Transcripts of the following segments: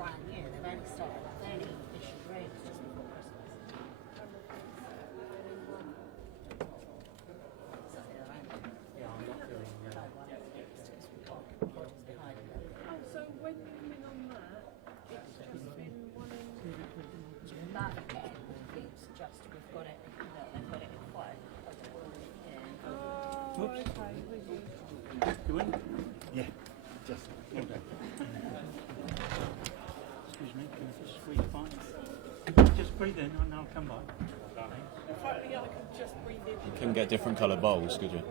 brand new. They've only started. They only issued rates just before Christmas. So they're around. Yeah, I'm not doing It's just we've got projects behind them. Oh, so when you've been on that, it's just been one in... That it's just we've got it. They've got it in quite. Oh, okay, with you. You in? Yeah, just. Okay. Excuse me, can I just squeeze fine? Just breathe in and I'll come back. If I the other could just breathe in. You couldn't get different coloured bowls, could you?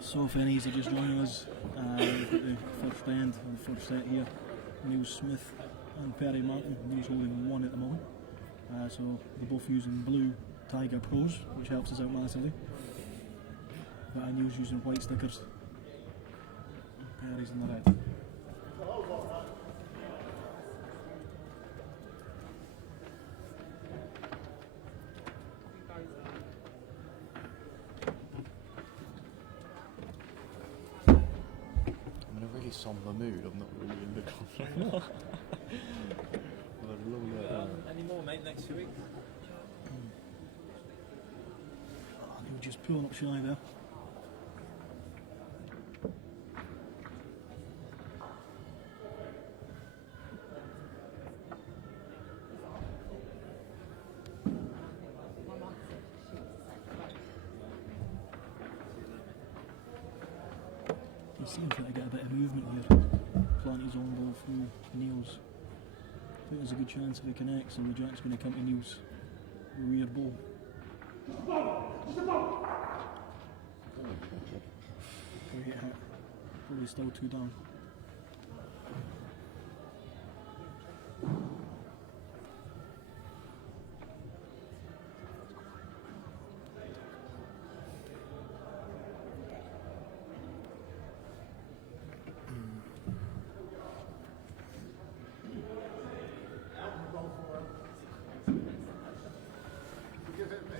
So if any are just joining us, we've got the first end and first set here. Neil Smith and Perry Martin. Neil's holding one at the moment. So they're both using blue Tiger Pros, which helps us out massively. But Neil's using white stickers. Perry's in the red. I'm in a really somber mood. I'm not really in the corner. Any more, mate, next 2 weeks? Neil just pulling up shy there. He seems to get a bit of movement here. Plant his own ball through Neil's. I think there's a good chance if he connects and the jack's going to come to Neil's rear ball. Great hit. Probably still 2 down.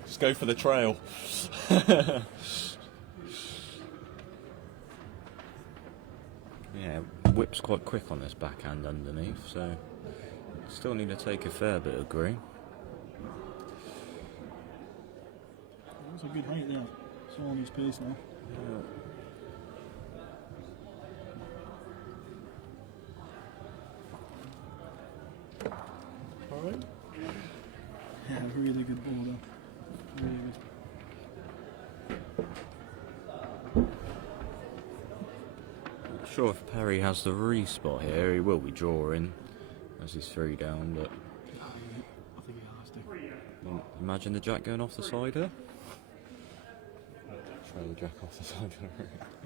Just go for the trail. Yeah, whip's quite quick on this backhand underneath, so still need to take a fair bit of green. That's a good height there. It's all on his pace now. Yeah. Alright. Yeah, really good ball there. Really good. Not sure if Perry has the respot here. He will be drawing as he's 3 down, but I think he has to. imagine the jack going off the side here. Try the jack off the side.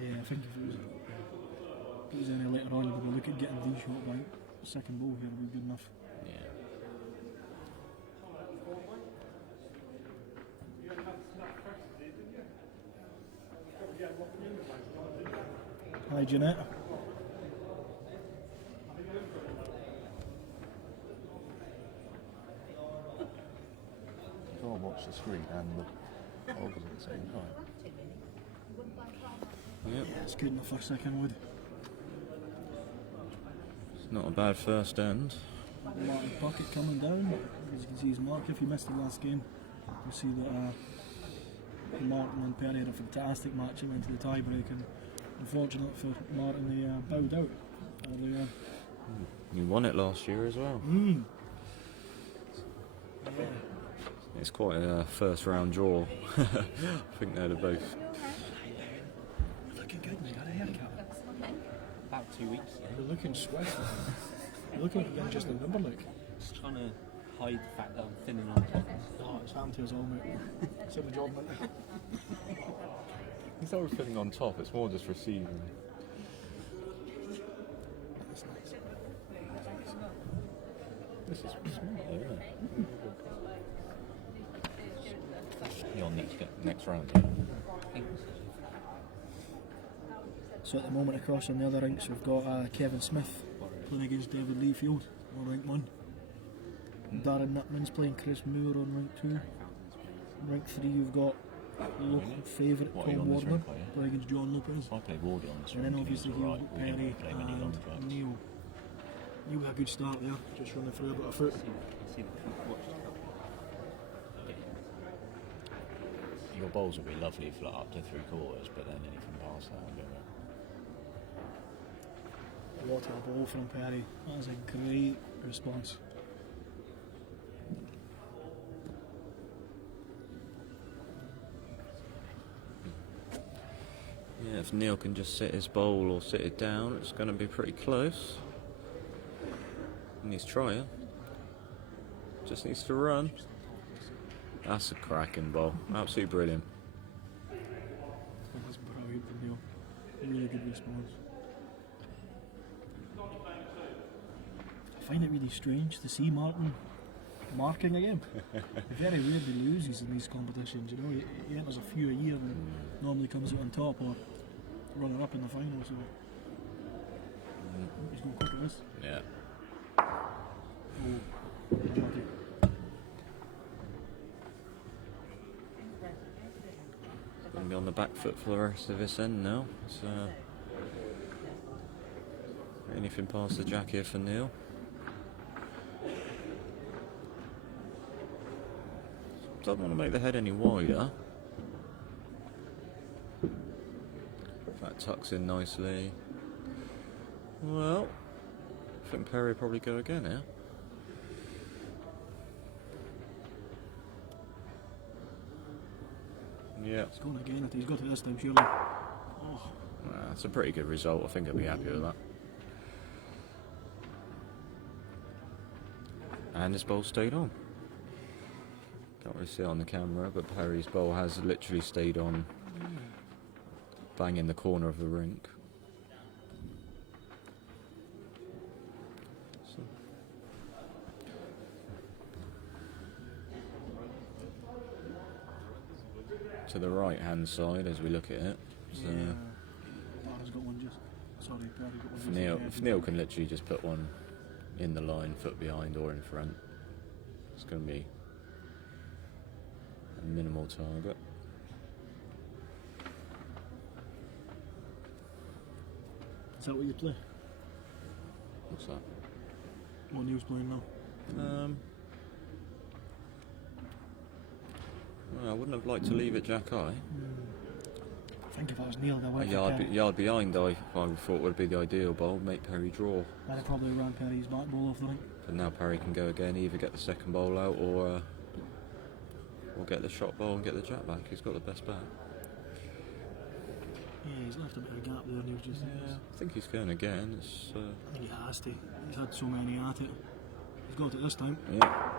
Yeah, I think if it was any later on, we'll look at getting the shot right. Second ball here would be good enough. Yeah. Hi, Jeanette. Go and watch the screen and the ovals at the same time. Yep. Yeah, it's good enough for second wood. It's not a bad first end. Martin Bucket coming down. As you can see his mark. If you missed the last game, you'll see that Martin and Perry had a fantastic match. It went to the tie break, and unfortunate for Martin, they bowed out early on. You won it last year as well. It's quite a first round draw. I think they're both. Looking good, you got a haircut. About 2 weeks. You're looking swift. You're looking like you're just a number look. Just trying to hide the fact that I'm thinning on top. Oh, it's happened to us all, mate. It's in the job, mate. It's not filling on top, it's more just receiving. That's nice. This is smart, isn't it? You'll need to get the next round. So at the moment across on the other rinks we've got Kevin Smith playing against David Leafield on rink 1. Darren Nutman's playing Chris Moore on rank 2. Rank 3 you've got local favourite What, are you Tom on this Warner rank, are you? playing against John Lopez. I played Wardy on this And then rank, obviously he you've was got alright. We Perry didn't play many long and clubs. Neil. You had a good start there, just running through a bit of foot. See the watch the cup. Your bowls will be lovely for like up to 3/4, but then anything past that will go What a ball from Perry. That was a great response. Yeah, if Neil can just sit his bowl or sit it down, it's going to be pretty close. And he's trying. Just needs to run. That's a cracking bowl. Absolutely brilliant. That's brilliant from Neil. Really good response. I find it really strange to see Martin marking again. Very rarely loses in these competitions, you know. He enters a few a year and normally comes out on top or runner up in the final, so he's going quick at this. Yeah. Oh, Jackie. Going to be on the back foot for the rest of this end now. So anything past the jack here for Neil. Doesn't want to make the head any wider. That tucks in nicely. Well, I think Perry will probably go again here. Yeah. He's going again. He's got it this time, surely. Oh, That's a pretty good result. I think I'll be happy with that. And his bowl stayed on. Can't really see it on the camera, but Perry's bowl has literally stayed on, bang in the corner of the rink. So. To the right hand side as we look at it. So Barra's got one just. Sorry, Perry got one. if Neil can literally just put one in the line, foot behind or in front, it's going to be a minimal target. Is that what you play? What's that? What Neil's playing now? Well, I wouldn't have liked to leave it jack high. I think if I was Neil, I A would yard behind, I thought would be the ideal bowl, make Perry draw. I'd have probably ran Perry's back ball off the rink. But now Perry can go again, either get the second bowl out or get the shot bowl and get the jack back. He's got the best back. Yeah, he's left a bit of gap there and he was just... I think he's going again. It's, I think he has to. He's had so many at it. He's got it this time. yeah.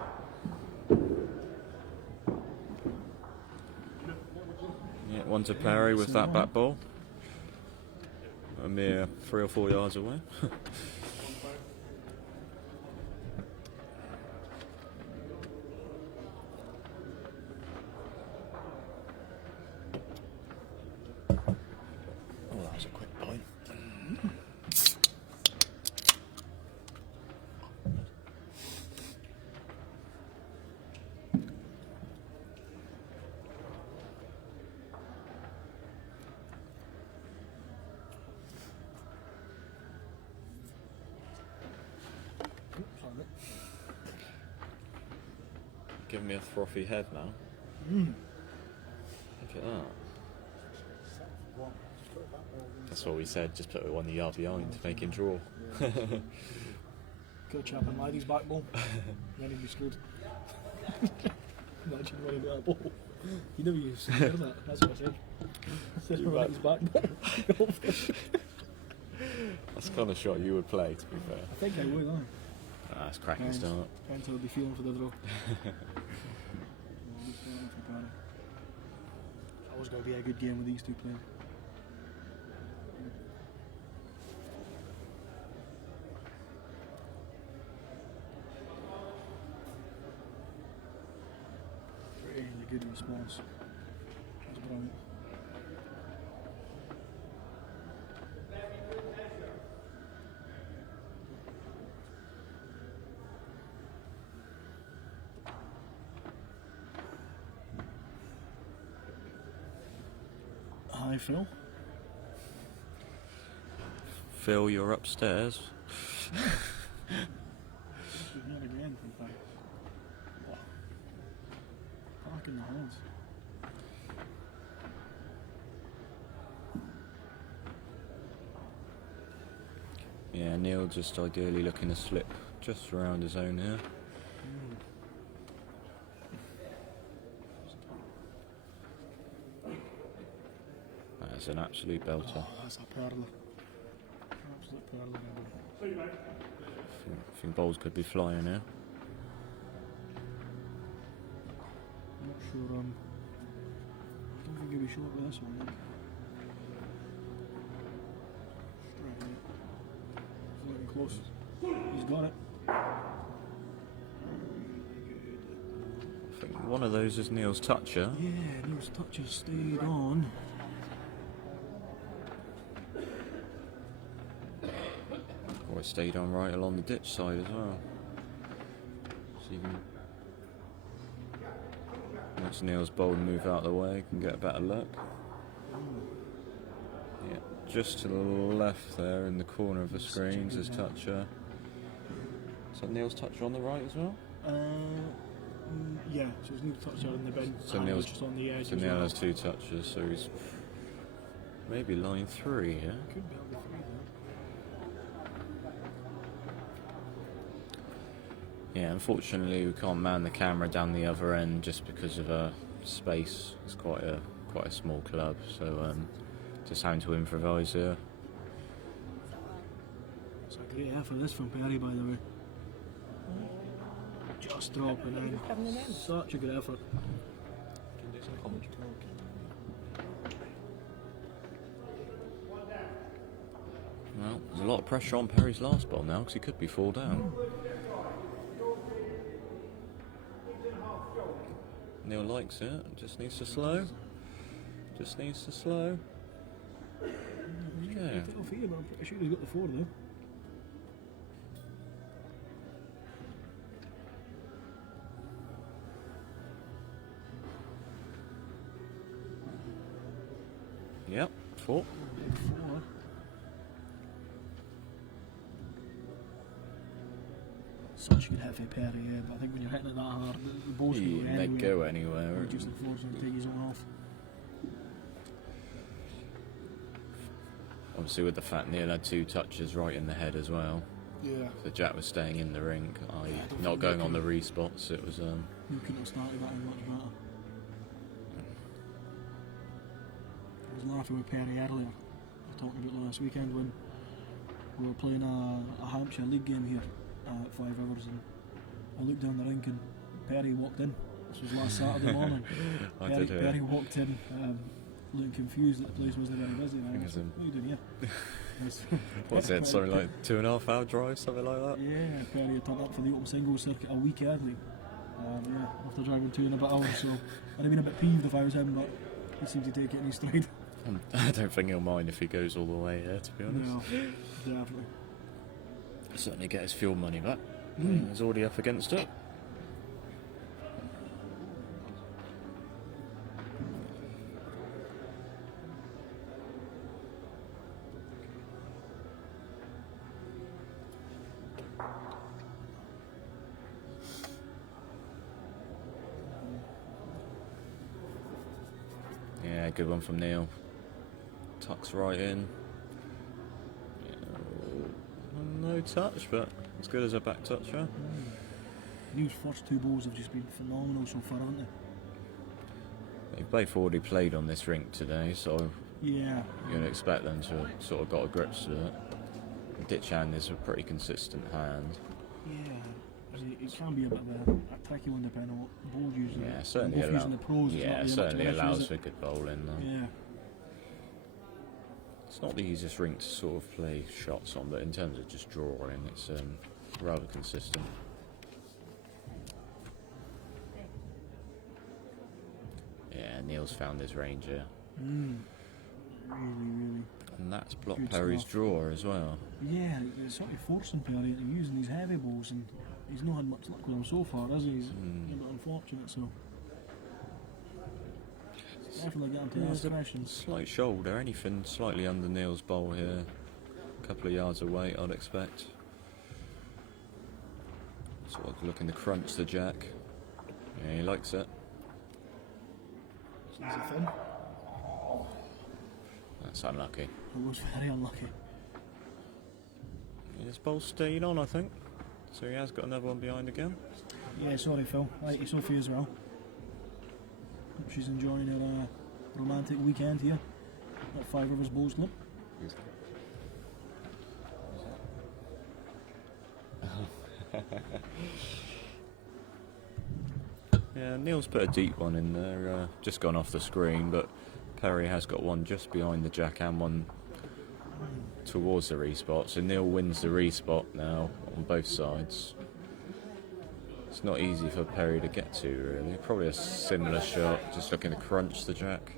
Yeah, one to Perry with that back ball. A mere 3 or 4 yards away. Oh, that was a quick point. Give me a frothy head now. Look at that. That's what we said, just put it 1 yard behind to make him draw. Kill chap and Laddie's back ball. Then he'd be screwed. Imagine winning that ball. You never used to hear that, that's what I said. I said Laddie's back ball. That's the kind of shot you would play, to be fair. I think I would, aye. That's a cracking start. Depends how I'd be feeling for the draw. It's always going to be a good game with these two playing. Really good response. That's brilliant. Hi, Phil. Phil, you're upstairs. She's here again, in fact. Back in the holes. Yeah, Neil just ideally looking to slip just around his own here. That's an absolute belter. Oh, that's a perler. Absolute perler. I think balls could be flying here. I'm not sure, I don't think he'll be short with this one, then. Right, he's looking close. He's got it. I think one of those is Neil's toucher. Yeah, Neil's toucher stayed on. Or it stayed on right along the ditch side as well. So you can, once Neil's bowled and move out of the way, you can get a better look. Yeah, just to the left there in the corner of the screens is toucher. Is that Neil's toucher on the right as well? Yeah, so there's Neil's toucher in the bin. So and Neil's just on the edge. So as Neil well. has two touches, so he's maybe line 3 here. Could be on the 3 there. Yeah, unfortunately we can't man the camera down the other end just because of space. It's quite a small club, so just having to improvise here. It's a great effort this from Perry, by the way. Just dropping in. Such a good effort. Well, there's a lot of pressure on Perry's last ball now because he could be 4 down. Neil likes it, just needs to slow. Just needs to slow. Yeah. Take off here, but I'm pretty sure he's got the 4 though. Yep, 4. 4. Such a good hit for Perry, yeah, but I think when you're hitting it that hard, the ball's He going may anywhere. go anywhere. Or just unfortunately take his own off. Obviously with the fact Neil had 2 touches right in the head as well. Yeah. So Jack was staying in the ring, don't not think going they on the can- respots. It was You couldn't have started that any much better. I was laughing with Perry earlier. We were talking about last weekend when we were playing a Hampshire League game here at 5 hours, and I looked down the rink and Perry walked in. This was last Saturday morning. I did hear. Perry walked in, looking confused that the place wasn't very busy. And I Because, was like, what are you doing here? What's it? Something like 2.5 hour drive, something like that. Yeah, Perry had turned up for the open singles circuit a week early. Yeah, after driving 2 and a bit hours, so I'd have been a bit peeved if I was him, but he seemed to take it in his stride. I don't think he'll mind if he goes all the way here, to be honest. No, definitely. Certainly get his fuel money back. Mm. He's already up against it. Yeah, good one from Neil. Tucks right in. Yeah, no touch, but as good as a back toucher. Neil's first 2 balls have just been phenomenal so far, haven't They've already played on this rink today, so they? Yeah. you're going to expect them to have sort of got a grip to it. Ditch hand is a pretty consistent hand. Yeah. It can be a bit of a tricky one depending on what ball usually. Yeah, certainly both using the pros, it's yeah, not really certainly much of an issue, allows is for it? good bowling though. Yeah. It's not the easiest rink to sort of play shots on, but in terms of just drawing, it's rather consistent. Yeah, Neil's found his range here. Really. And that's blocked Good Perry's stuff. draw as well. Yeah, it's sort of forcing Perry into using these heavy balls, and he's not had much luck with them so far, has he? He's a bit unfortunate, so. Definitely get him to There's ask a questions. slight shoulder, anything slightly under Neil's bowl here. A couple of yards away, I'd expect. Sort of looking to crunch the jack. Yeah, he likes it. Easy thing. That's unlucky. It was very unlucky. His bowl stayed on, I think. So he has got another one behind again. Yeah, sorry Phil. Righty, Sophie as well. Hope she's enjoying her romantic weekend here at Five Rivers Bowls Club. Yeah, Neil's put a deep one in there, just gone off the screen, but Perry has got one just behind the jack and one towards the respot, so Neil wins the respot now on both sides. It's not easy for Perry to get to, really. Probably a similar shot, just looking to crunch the jack.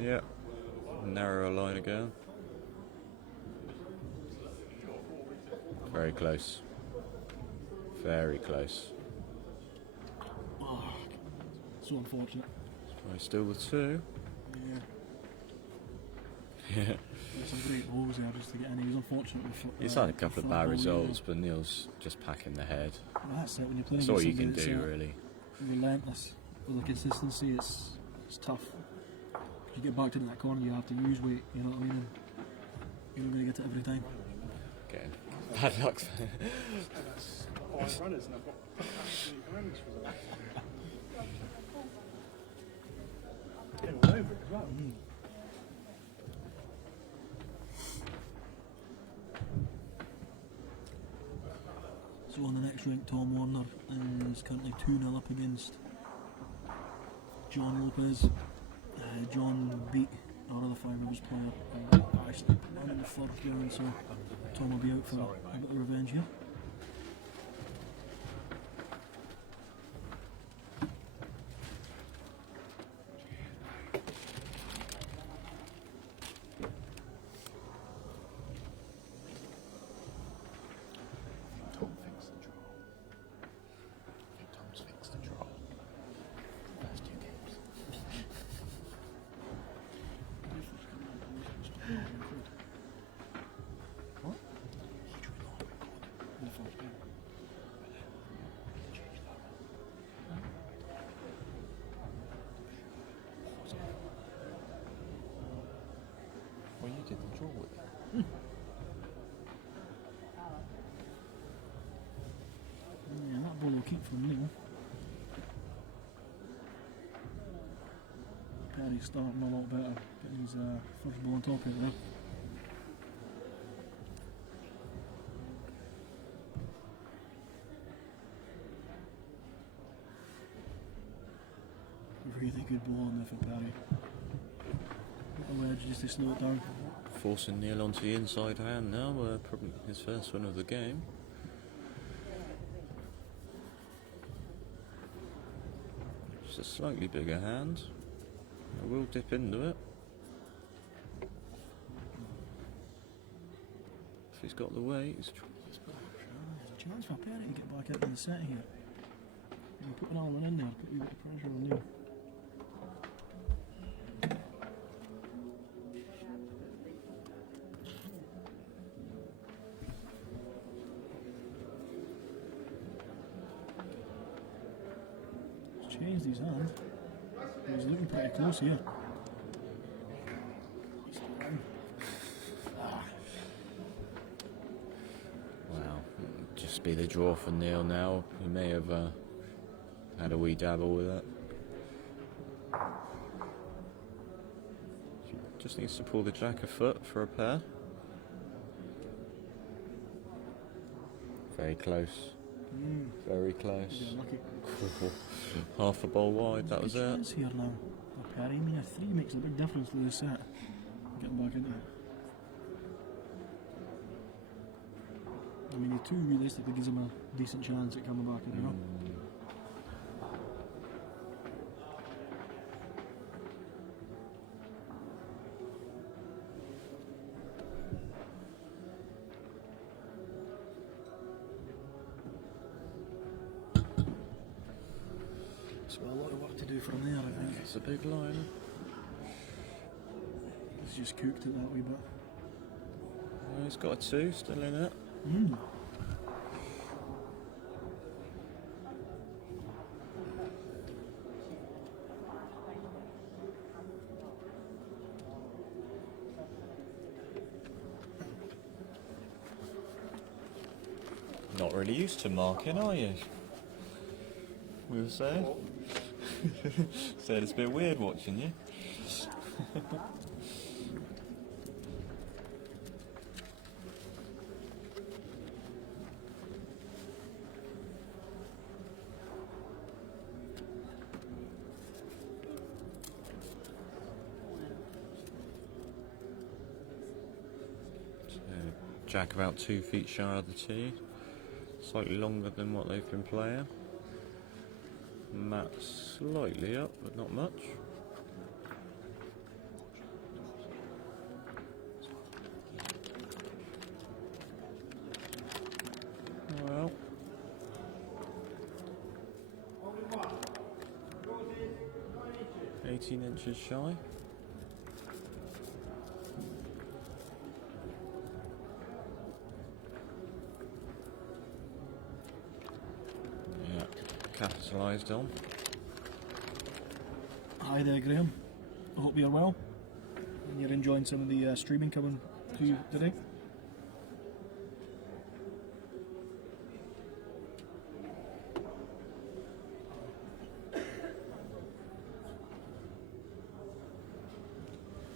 Yeah, narrower line again. Very close. Very close. Oh, so unfortunate. Probably still with two. Yeah. Yeah. There's some great balls there just to get in. He was unfortunate with He's had a couple of front bad ball, results, but Neil's just packing the head. Well, that's it. When you're playing That's all against you can somebody do, that's, really. relentless with the consistency, it's tough. If you get backed into that corner, you have to use weight. You know what I mean? And you're not going to get it every time. Getting bad luck. 5 runners and I've got absolute hands for them. They're all over it as well. So on the next rank, Tom Warner is currently 2-0 up against John Lopez. John beat our other Five Rivers player actually in the third round, so Tom will be out for a bit of revenge here. Tom fixed the draw. I think Tom's fixed the draw. First 2 games. What? He drew the record in the first game. But then they changed that one. Well, you did the draw with it. Yeah, that ball will keep from Neil. Perry's starting a lot better, getting his first ball on top of it there. Really good ball on there for Perry. Got the wedge just to slow it down. Forcing Neil onto the inside hand now, probably his first one of the game. Just a slightly bigger hand. I will dip into it. If he's got the weight, he's There's a chance for Perry to get back out in the set here. You put another one in there, put a wee bit of pressure on Neil. He's changed his hand. He's looking pretty close here. wow. Just be the draw for Neil now. He may have had a wee dabble with it. Just needs to pull the jack a foot for a pair. Very close. Very close. Yeah, lucky. Half a bowl wide, that was Good it. chance here now for Perry. I mean, a 3 makes a big difference to the set. Getting back into it. I mean, a 2 realistically gives him a decent chance at coming back in, you know? got a lot of work to do from there, I think. It's a big line. He's just cooked it that wee bit. He's got a 2 still in it. Not really used to marking, are you? We were saying. Said it's a bit weird watching you. Jack about 2 feet shy of the tee. Slightly longer than what they've been playing. Matt slightly up, but not much. Well, "18 inches shy." Capitalised on. Hi there, Graham. I hope you're well and you're enjoying some of the streaming coming to you today.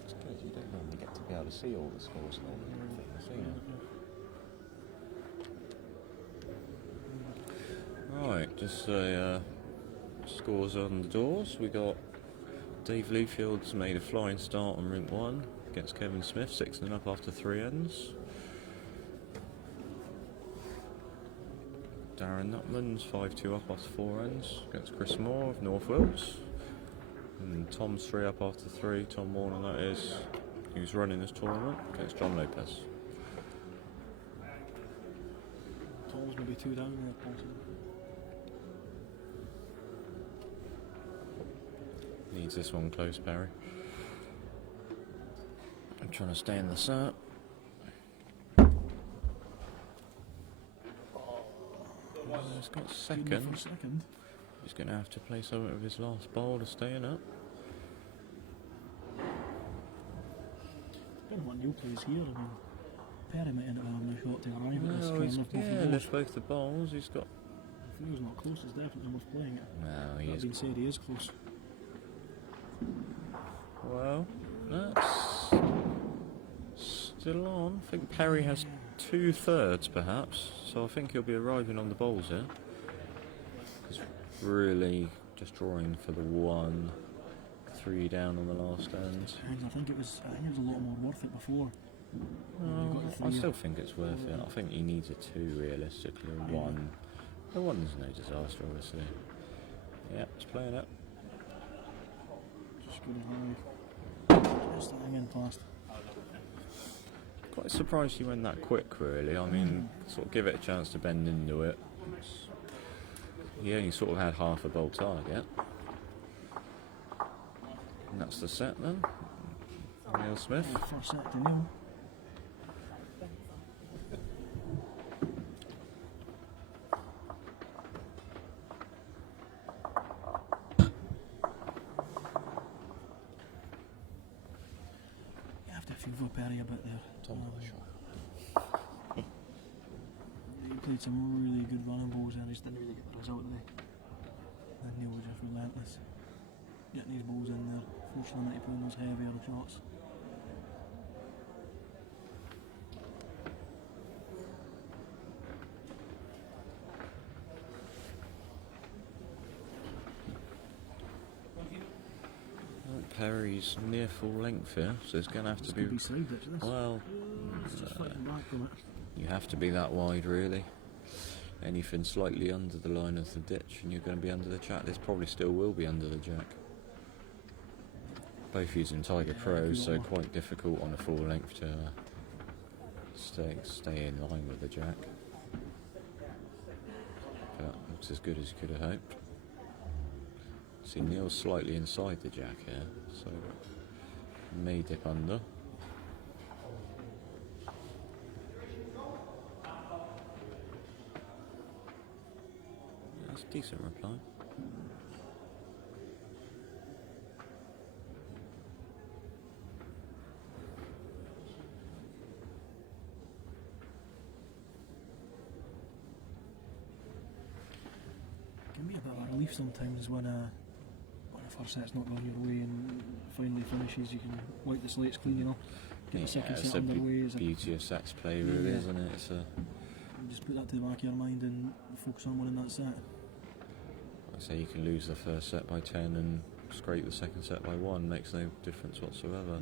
It's good, you don't normally get to be able to see all the scores and all the things, do you? Right, just the scores on the doors. We got Dave Leafield's made a flying start on rink 1 against Kevin Smith, 6 and up after 3 ends. Darren Nutman's 5-2 up after 4 ends against Chris Moore of North Wilts. And Tom's 3 up after 3, Tom Warner that is, who's running this tournament, against John Lopez. Tom's maybe 2 down there, possibly. Needs this one close, Barry. I'm trying to stay in the set. He's got second. He's going to have to play something with his last ball to stay in it. Depending on what Neil plays here, I mean, Perry might end up having a shot to arrive at this No, kind he's, of yeah, lift both the balls. He's got. If he was not close, it's definitely worth playing it. No, he That is. being said, he is close. Well, that's still on. I think Perry has 2/3 perhaps, so I think he'll be arriving on the balls here. He's really just drawing for the 1, 3 down on the last end. I think it was a lot more worth it before. I still think it's worth it. I think he needs a 2 realistically. 1. The 1's no disaster, obviously. Yeah, he's playing it. Just good high. Just hanging fast. Quite surprised he went that quick, really. I mean, sort of give it a chance to bend into it. He only sort of had half a bowl target. And that's the set then. Neil Smith. First set to Neil. You have to favour Perry a bit there. He played some really good running balls and just didn't really get the result there. And Neil was just relentless. Getting these balls in there, forcing him into playing those heavier shots. Perry's near full length here, so it's going to have to be. Side ditch, this. Well, It's just fighting back from it. you have to be that wide, really. Anything slightly under the line of the ditch, and you're going to be under the jack. This probably still will be under the jack. Both using Tiger Pro, so quite difficult on a full length to stay in line with the jack. But looks as good as you could have hoped. See, Neil's slightly inside the jack here, so may dip under. That's a decent reply. Can be a bit of a relief sometimes when a first set's not going your way and finally finishes. You can wipe the slates clean, you know. Get the second it's set the underway. Is beauty of sets play, really, Yeah. isn't it? It's a, just put that to the back of your mind and focus on winning that set. like I say, you can lose the first set by 10 and scrape the second set by 1. Makes no difference whatsoever.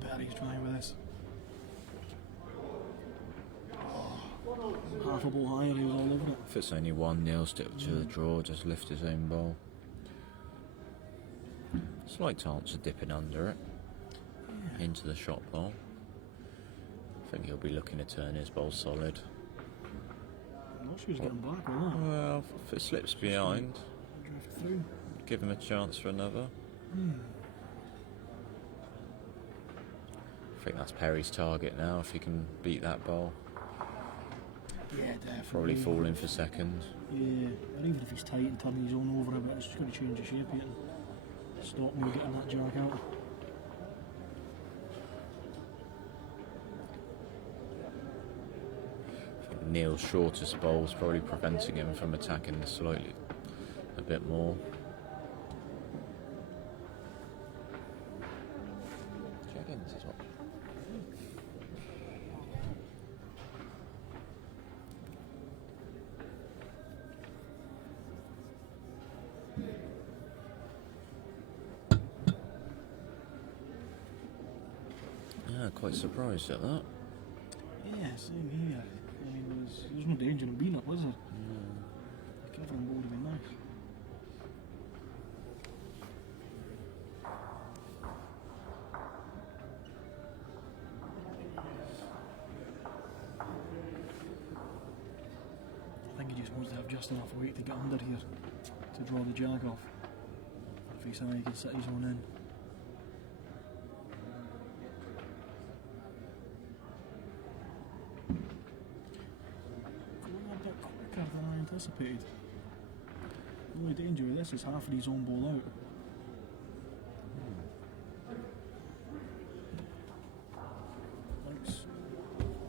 Perry's trying with this. Half a ball higher, he was all over it. If it's only 1-0, stick to the draw, just lift his own ball. Slight chance of dipping under it into the shot ball. I think he'll be looking to turn his ball solid. I'm not sure he's getting back with that. Well, if it slips behind, Drift through. give him a chance for another. I think that's Perry's target now, if he can beat that ball. Yeah, definitely. Probably falling for second. Yeah, or even if he's tight and turning his own over a bit, it's just going to change the shape here and stop me getting that jack out. I think Neil's shortest ball's probably preventing him from attacking slightly a bit more. Check in, this is what. Yeah, quite surprised at that. Yeah, same here. I mean, there's no danger in being up, was there? The Kevin ball would have been nice. I think he just wants to have just enough weight to get under here to draw the jag off. If he's high, he can sit his own in. Going a bit quicker than I anticipated. The only danger with this is half of his own ball out.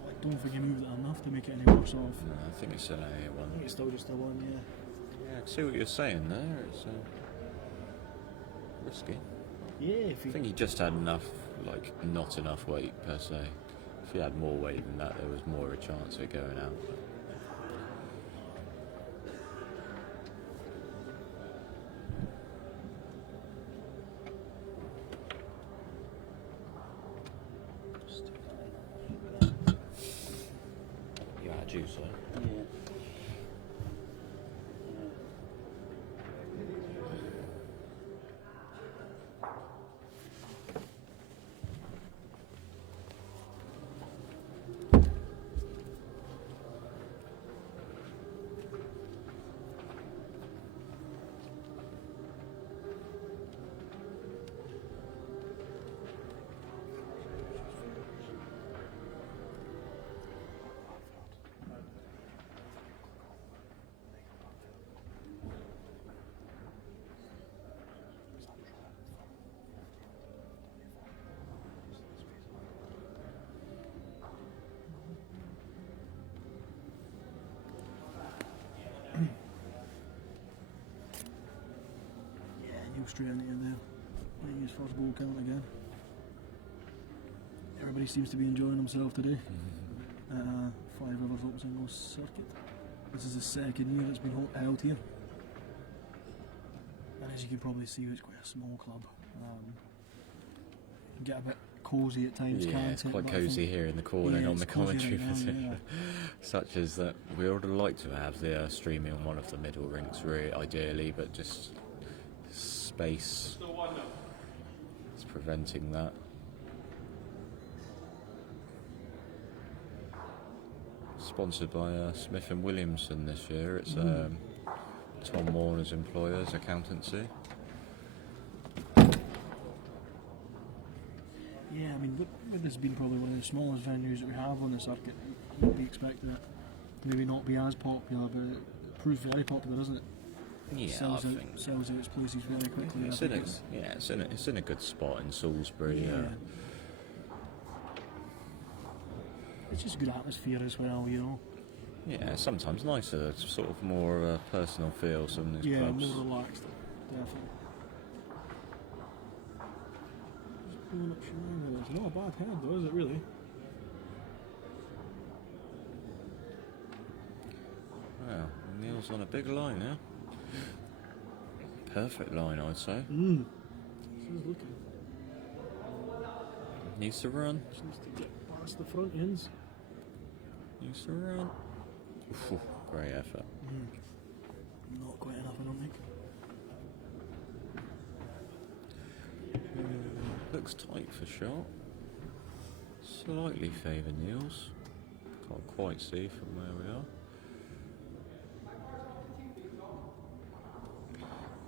I don't think he moved it enough to make it any worse off. I think it's an A1. I think it's still just a one, yeah. Yeah, I can see what you're saying there. It's risky. Yeah, if I he, think he just had enough, like, not enough weight per se. If he had more weight than that, there was more of a chance of it going out. You had juice, eh? Yeah. Neil straight into it there. Making his first ball count again. Everybody seems to be enjoying himself today. At Five Rivers Open Singles Circuit. This is the second year it's been held here. And as you can probably see, it's quite a small club. You can get a bit cosy at times, Yeah, can't it's it? quite But I cosy think- here in the corner and yeah, on the it's cosy commentary right now, position. yeah. Such as that we would like to have the streaming on one of the middle rings, really, ideally, but just space is preventing that. Sponsored by Smith and Williamson this year. It's Tom Warner's employers, accountancy. Yeah, I mean, with this being probably one of the smallest venues that we have on the circuit, you'd be expecting it to maybe not be as popular, but it proves very popular, doesn't it? Yeah, sells I out, think sells out its places very quickly. I think it's in a good spot in Salisbury. yeah. It's just a good atmosphere as well, you know. Yeah, sometimes nicer, sort of more of a personal feel. Some of these Yeah, clubs. more relaxed, definitely. Just pulling up Shemanga, it's not a bad head though, is it really? Wow, Neil's on a big line now. Perfect line, I'd say. She's looking. Needs to run. She needs to get past the front ends. Needs to run. Oof, great effort. Not quite enough, I don't think. Looks tight for shot. Slightly favour Neil's. Can't quite see from where we are.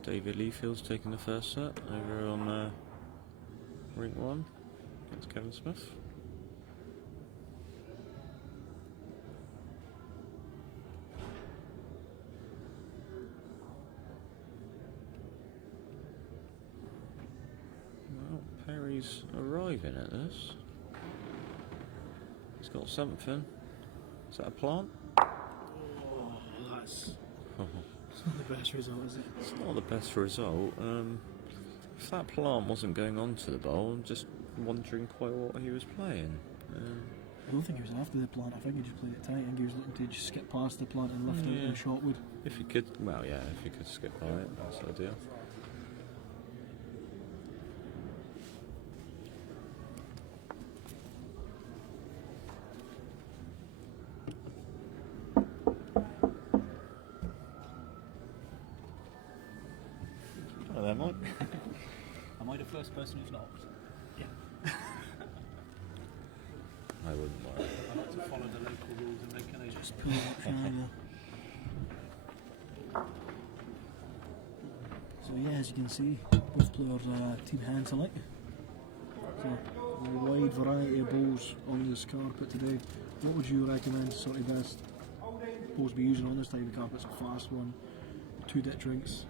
David Leafield's taking the first set over on ring 1 against Kevin Smith. Well, Perry's arriving at this. He's got something. Is that a plant? Oh, that's it's not the best result, is it? It's not the best result. If that plant wasn't going onto the bowl, I'm just wondering quite what he was playing. I don't think he was after the plant, I think he just played it tight. I think he was looking to just skip past the plant and lift it and shot wood. If he could, well, yeah, if he could skip by it, that's ideal. Hello there, Mike. Am I the first person who's knocked? I wouldn't worry. I like to follow the local rules and regulations. Pull it up Shemanga. So yeah, as you can see, both players team hand select. So a wide variety of bowls on this carpet today. What would you recommend sort of best bowls be using on this type of carpet? It's a fast one, 2 dip drinks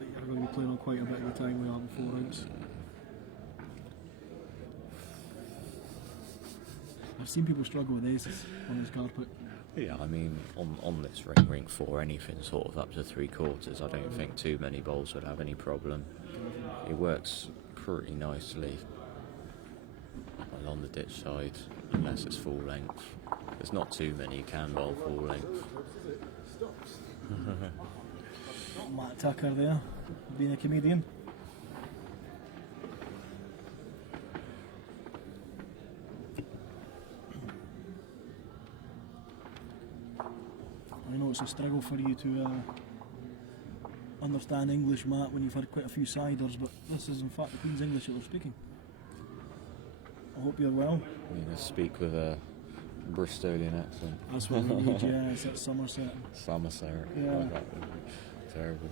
that you're going to be playing on quite a bit of the time. We are in 4 ounce. I've seen people struggle with aces on this carpet. Yeah, I mean, on this ring 4, anything sort of up to 3/4, I don't think too many bowls would have any problem. It works pretty nicely along the ditch side, unless it's full length. There's not too many you can bowl full length. Matt Tucker there, being a comedian. I know it's a struggle for you to understand English, Matt, when you've had quite a few ciders, but this is in fact the Queen's English that we're speaking. I hope you're well. You know, speak with a Bristolian accent. That's what we need, yeah, it's at Somerset. Somerset. Yeah. Oh, that would be terrible.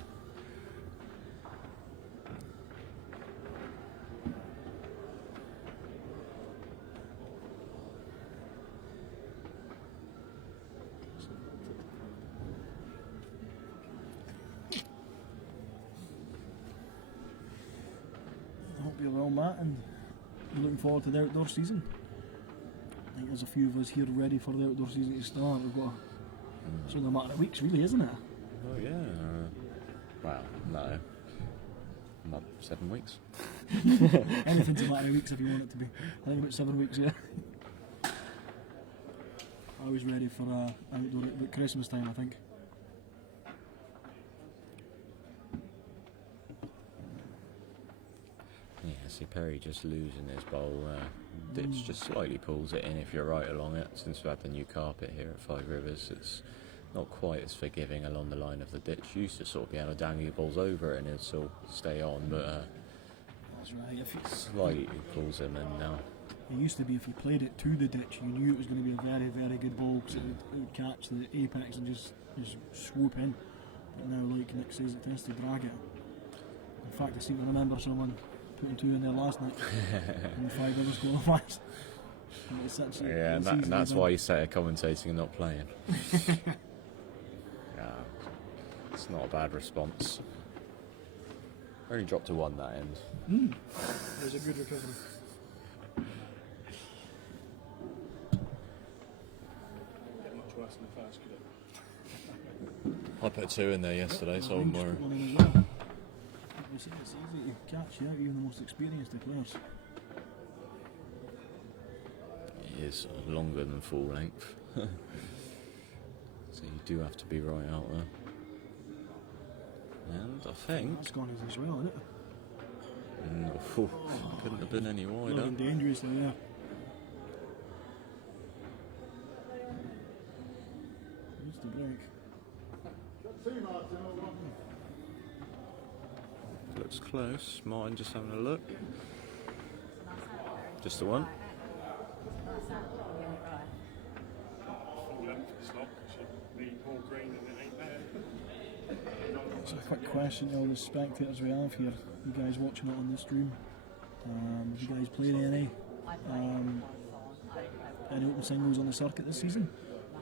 I hope you're well, Matt, and you're looking forward to the outdoor season. I think there's a few of us here ready for the outdoor season to start. We've got it's only a matter of weeks, really, isn't it? Oh yeah. Well, no. Not 7 weeks. Anything's a matter of weeks if you want it to be. I think about 7 weeks, yeah. I was ready for outdoor at Christmas time, I think. Yeah, see Perry just losing his bowl there. Ditch just slightly pulls it in if you're right along it. Since we've had the new carpet here at Five Rivers, it's not quite as forgiving along the line of the ditch. You used to sort of be able to dangle your balls over it and it'd still stay on, but That's right. If it's, slightly pulls him in now. it used to be if you played it to the ditch, you knew it was going to be a very, very good ball because it would catch the apex and just swoop in. But now, like Nick says, it tends to drag it. In fact, I seem to remember someone putting 2 in there last night in the Five Rivers qualifiers. It's such a- Yeah, and, it's that, and easily that's done. why you say commentating and not playing. Yeah, it's not a bad response. Only dropped to 1 that end. It was a good recovery. Get much worse than the first, could it? I put 2 in there yesterday, so I'm Lynch worried. put one in as well. It's easy to catch, yeah, even the most experienced of players. It is longer than full length. So you do have to be right out there. And I think That's gone as well, isn't it? couldn't have been any wider. Looking dangerous though, yeah. Needs to break. Looks close. Martin just having a look. Just the one. Full length slot should be more green than it ain't there. So a quick question to all the spectators we have here. You guys watching it on the stream? Have you guys played any open singles on the circuit this season?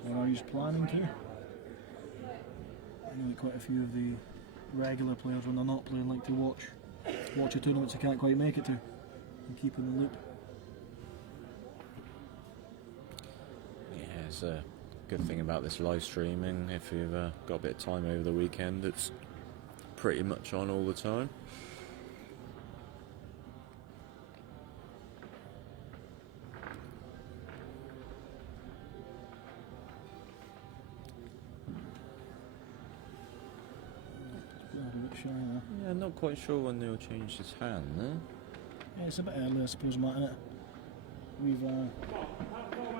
Or are you planning to? I know that quite a few of the regular players, when they're not playing, like to watch the tournaments they can't quite make it to and keep in the loop. Yeah, it's a good thing about this live streaming. If you've got a bit of time over the weekend, it's pretty much on all the time. A bit shy there. Yeah, not quite sure when they'll change his hand there. Yeah, it's a bit early, I suppose, Matt, innit?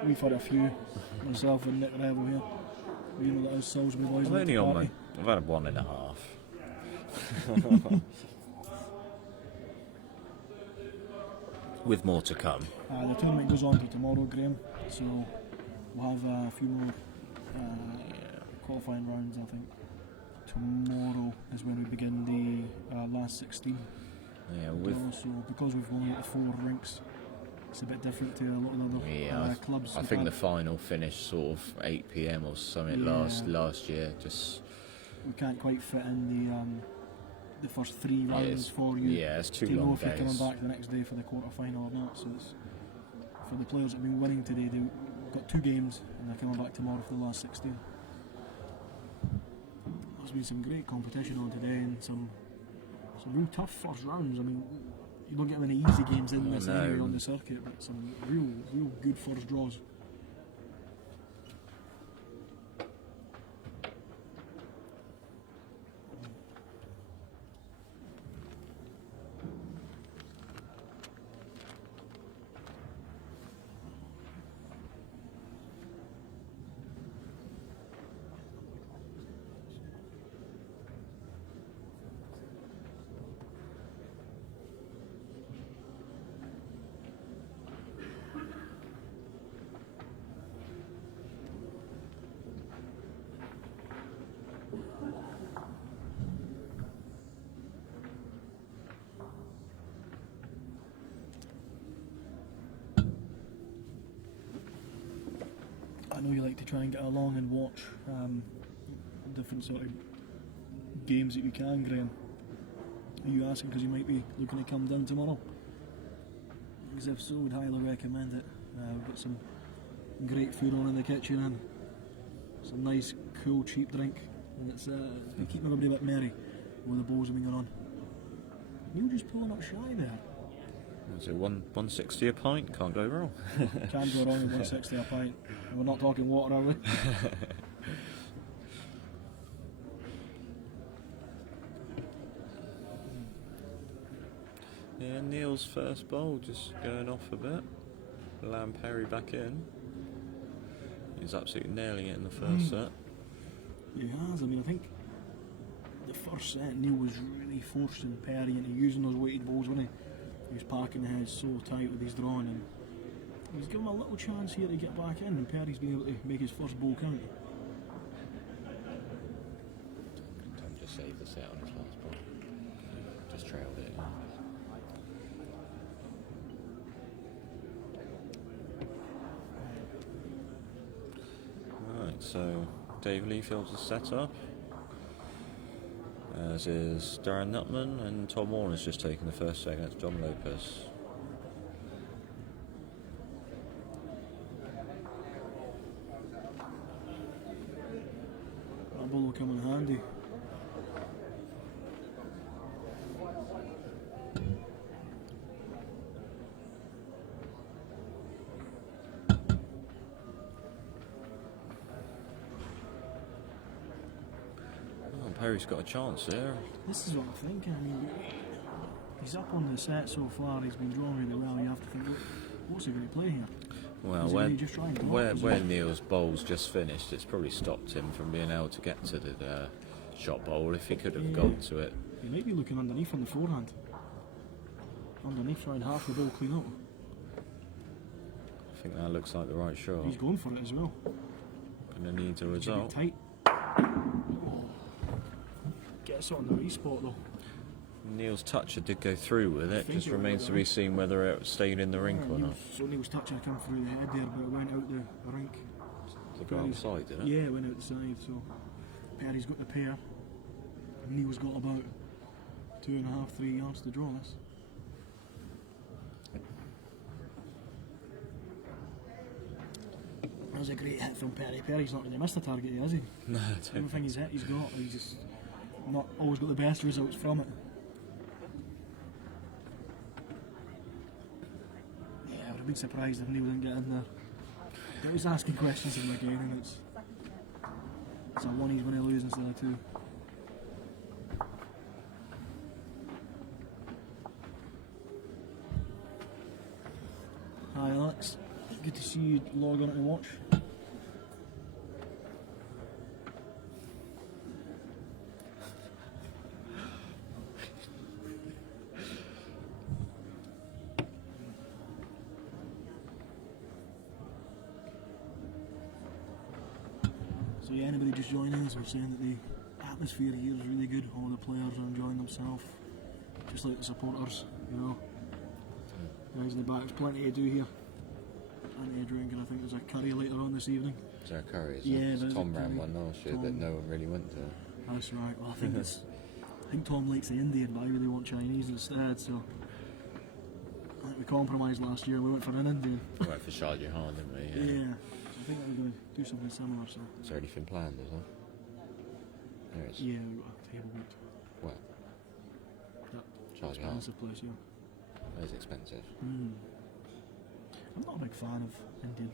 We've had a few, myself and Nick Revel here. You know that us Salisbury boys I'm like only to on party. I've had 1.5. With more to come. The tournament goes on to tomorrow, Graham, so we'll have a few more qualifying rounds, I think. Tomorrow is when we begin the last 16. Yeah, with So because we've only got 4 rinks, it's a bit different to a lot of other yeah, clubs. I We've think had- the final finished sort of 8 p.m. or something Yeah. last year. Just we can't quite fit in the first 3 rounds it's- for you. yeah, it's too to know long if you're coming days. back the next day for the quarter final or not. So it's for the players that have been winning today. They've got 2 games and they're coming back tomorrow for the last 16. There's been some great competition on today and some real tough first rounds. I mean, you don't get many easy games in this No. anyway on the circuit, but some real good first draws. I know you like to try and get along and watch different sort of games that you can, Graham. Are you asking because you might be looking to come down tomorrow? Because if so, would highly recommend it. We've got some great food on in the kitchen and some nice, cool, cheap drink, and it's keeping everybody a bit merry with the bowls have been going on. You're just pulling up shy there. Is it 160 a pint? Can't go wrong. Can't go wrong with 160 a pint. And we're not talking water, are we? Yeah, Neil's first bowl just going off a bit. Allowing Perry back in. He's absolutely nailing it in the first set. He has. I mean, I think the first set Neil was really forcing Perry into using those weighted balls, wasn't he? He was packing the head so tight with his drawing, and he's given him a little chance here to get back in, and Perry's been able to make his first ball count. Tom just saved the set on his last ball. Just trailed it. Right, so Dave Leafield's is set up, as is Darren Nutman, and Tom Warner's just taken the first set against John Lopez. That ball will come in handy. Oh, Perry's got a chance there. This is what I'm thinking. I mean, he's up on the set so far. He's been drawing really well. You have to think, what's he going to play here? Well, Is he really just trying to when Neil's bowl's just finished, it's probably stopped him from being able to get to the shot bowl if he could have gone to it. He might be looking underneath on the forehand. Underneath, trying half the ball clean up. I think that looks like the right shot. He's going for it as well. Gonna need a Should result. be tight. Oh. Gets it on the right spot though. Neil's toucher did go through with it, think just it remains to will, be seen whether it stayed in the rink or not. So Neil's toucher came through the head there, but it went out the rink. Did it go outside, did it? Yeah, it went out the side, so Perry's got the pair. And Neil's got about 2.5, 3 yards to draw this. That was a great hit from Perry. Perry's not really missed a target here, has he? No, I don't Everything think. he's hit, he's got. He's just not always got the best results from it. Yeah, I would have been surprised if Neil didn't get in there. He was asking questions of him again, and it's a one he's going to lose instead of two. Hi Alex, good to see you log on to watch. So yeah, anybody just joining us, we're saying that the atmosphere here is really good. All the players are enjoying themselves, just like the supporters, you know. Guys in the back, there's plenty to do here. Plenty of drink, and I think there's a curry later on this evening. Is there a curry? Yeah, It's there's Tom a ran curry. one last year Tom. that no one really went to. That's right. Well, I think Tom likes the Indian, but I really want Chinese instead. So I think we compromised last year. We went for an Indian. We went for Shah Jahan, didn't we? Yeah. So I think we're going to do something similar. So Is there anything planned, is there? There is. yeah, we've got a table booked. What? That Shah Jahan. expensive place, yeah. That is expensive. I'm not a big fan of Indian.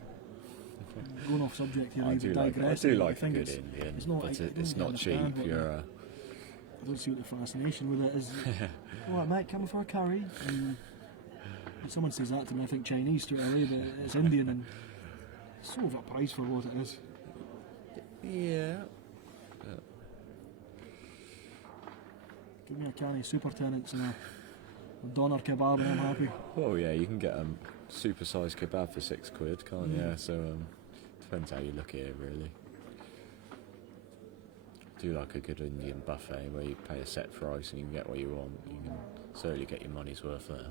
Going off subject here, I do like a think good it's, Indian, it's not, but I don't it's not cheap. understand what You're I don't see what the fascination with it is. Alright mate, coming for a curry? And when someone says that to me, I think Chinese straight away, but it's Indian and it's so overpriced for what it is. yeah. Give me a can of supertenants and a doner kebab and I'm happy. Oh yeah, you can get a super-sized kebab for £6, can't you? So depends how you look at it, really. Do like a good Indian buffet where you pay a set price and you can get what you want. You can certainly get your money's worth there.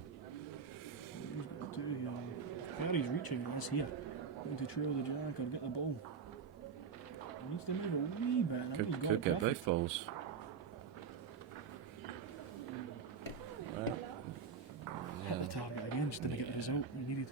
Perry's reaching, that's here. Going to trail the jack or get the ball. He needs to move a wee bit. I think he's got Could it get perfect. both balls. Well, Hit the target again, just didn't get the result he needed.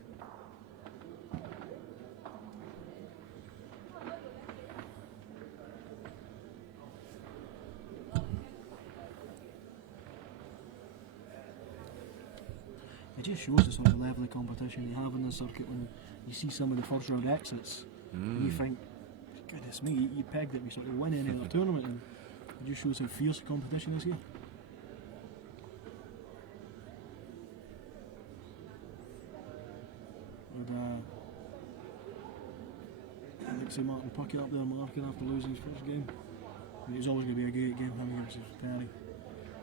It just shows the sort of level of competition you have in the circuit when you see some of the first round exits and you think, goodness me, you pegged it, we sort of win any other tournament, and it just shows how fierce the competition is here. With Alexei Martin Puckett up there marking after losing his first game. But it's always going to be a great game, him against Perry.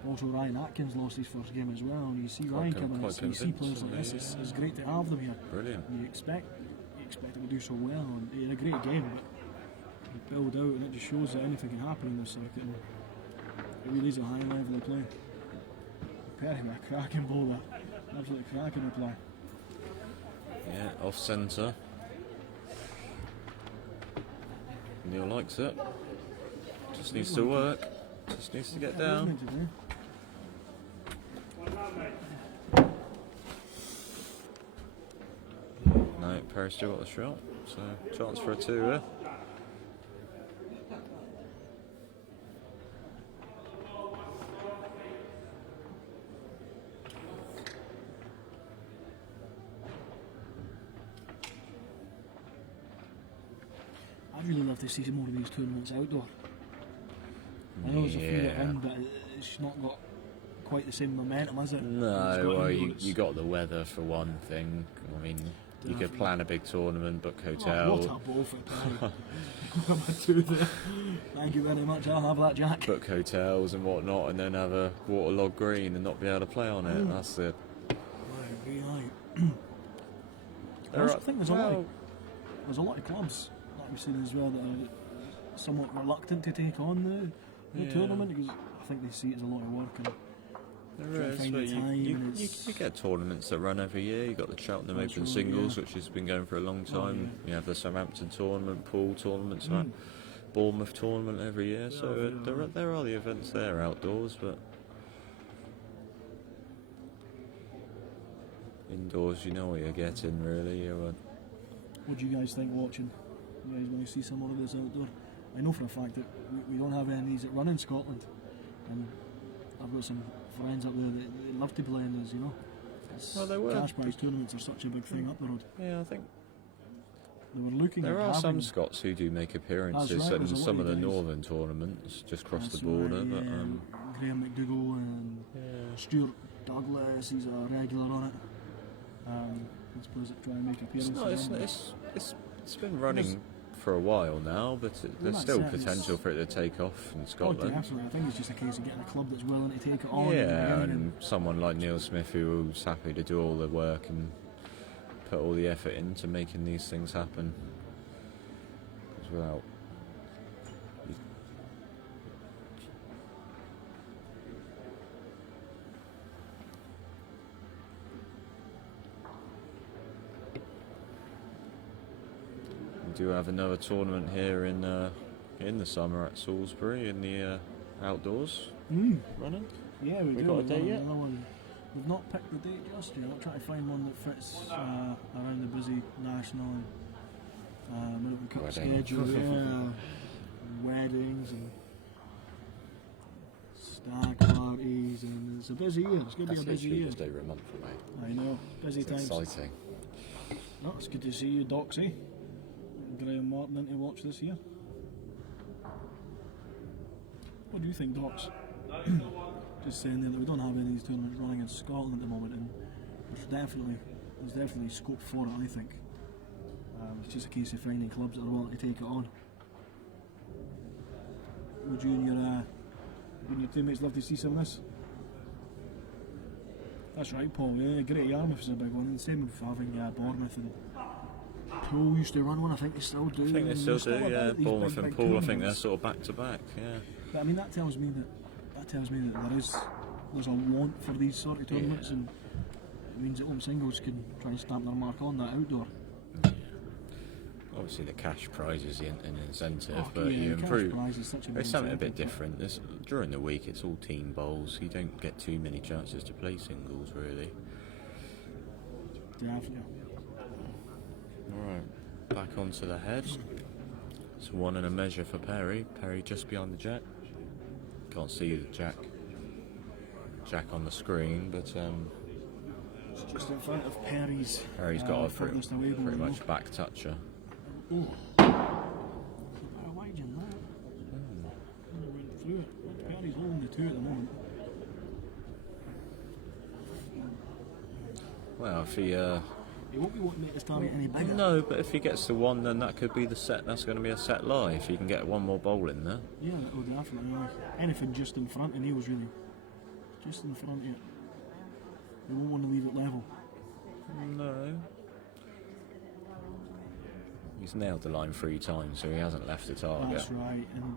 Also, Ryan Atkins lost his first game as well, and you see Ryan coming in, so you see players like this, it's great to have them here. Brilliant. You expect them to do so well, and he had a great game, but he build out, and it just shows that anything can happen in this circuit. And it really is a high level of play. Perry with a cracking bowler, absolutely cracking reply. Yeah, off centre. Neil likes it. Just needs to work. Just needs to get down. No, Perry still got the shot. So chance for a 2 here. I'd really love to see more of these tournaments outdoor. I know there's a few Yeah. in, but it's not got quite the same momentum, has it? It's No, got well, indoors. you got the weather for one thing. I mean, you could Definitely. plan a big tournament, book Oh, hotel, what a ball for Perry. What am I doing there? Thank you very much, I'll have that, Jack. book hotels and whatnot, and then have a waterlogged green and not be able to play on it. That's it. I also think there's a lot of clubs, like we've seen as well, that are somewhat reluctant to take on the Yeah. tournament because I think they see it as a lot of work. And There Trying to is, find but the time you and it's- get tournaments that run every year. You've got the Cheltenham That's Open right, Singles, yeah. which has been going for a long time. yeah. You have the Southampton tournament, Poole tournaments, Mm. Bournemouth tournament every year. So there are the events there outdoors, but indoors, you know what you're getting really. what do you guys think watching? You guys want to see some more of this outdoor? I know for a fact that we don't have any of these that run in Scotland, and I've got some friends up there that love to play in these, you know. Well, they were. Cash prize tournaments are such a big thing up the road. Yeah, I think They were looking there at are some having- Scots who do make appearances That's right, in there's a lot some of of the guys. northern tournaments, just across That's the border. right, But yeah. Graham McDougall and Stuart Douglas, he's a regular on it. These players that try and make It's appearances. not. on it. It's been running for a while now, but there's that's still it, it's- potential for it to take off in Oh, Scotland. definitely. I think it's just a case of getting a club that's willing to take it on. Yeah, and and someone like Neil Smith who's happy to do all the work and put all the effort into making these things happen. Because without we do have another tournament here in the summer at Salisbury in the outdoors running. Yeah, we We do. got a We've date yet? another one. We've not picked the date just yet. We'll try to find one that fits around the busy national and Milton Cup Wedding. schedule. Yeah, weddings and stag parties, and it's a busy year. It's going to be a busy year. just over a month away. I know, busy It's times. exciting. No, it's good to see you, Doxy. Graham Martin in to watch this year. What do you think, Dox? Just saying there that we don't have any of these tournaments running in Scotland at the moment, and there's definitely scope for it, I think. It's just a case of finding clubs that are willing to take it on. Would you and your teammates love to see some of this? That's right, Paul. Yeah, Great Yarmouth is a big one. And same with having Bournemouth and Poole used to run one. I think they still do. I think they and still they're do, about yeah. these Bournemouth big, and big Poole, I think they're tournaments. sort of back to back, yeah. But I mean, that tells me that there's a want for these sort of tournaments, and it means that home singles can try and stamp their mark on that outdoor. Obviously the cash prize is an incentive, Oh, but yeah, you cash improve. prize is such a big It's something a bit incentive, different. During the week it's all team bowls, you don't get too many chances to play singles really. Definitely. Alright, back onto the head. It's 1 and a measure for Perry. Perry just behind the jack. Can't see the jack on the screen, but It's just in front of Perry's. Perry's got a furthest away ball, pretty you know. much back toucher. Oh. How wide in that? Went through it. Perry's holding the 2 at the moment. Well, if he He won't be wanting to make his target any bigger. No, but if he gets to one, then that could be the set. That's going to be a set lie if he can get one more bowl in there. Yeah, oh definitely. Anything just in front of Neil's really. Just in front of you. You won't want to leave it level. No. He's nailed the line 3 times, so he hasn't left the target. That's right. And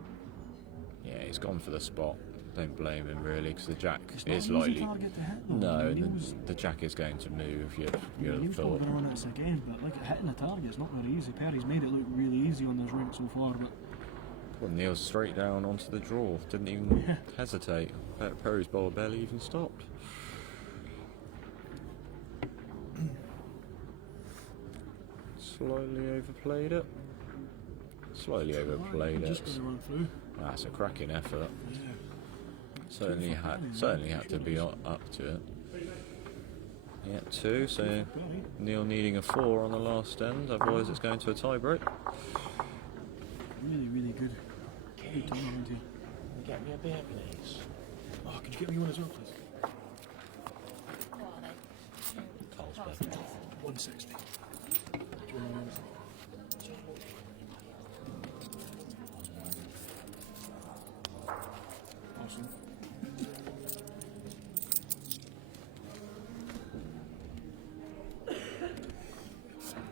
Yeah, he's gone for the spot. Don't blame him really, because the jack it's not is an easy likely. target to hit, though. No, I mean, and Neil's, the jack is going to move. You'd Neil's have probably thought. going to run at us again, but like hitting the target's not very easy. Perry's made it look really easy on this rink so far, but Well, Neil's straight down onto the draw. Didn't even hesitate. Perry's bowler barely even stopped. Slightly overplayed it. Slightly overplayed just it. going to run through. That's a cracking effort. Yeah. Certainly had to be up to it. Yeah, 2. So Perry. Neil needing a 4 on the last end. Otherwise, it's going to a tie break. Really, really good. Good tournament here. Get me a beer, please. Oh, could you get me one as well, please? What are they? Carlsberg. 160. Do you want one? Awesome.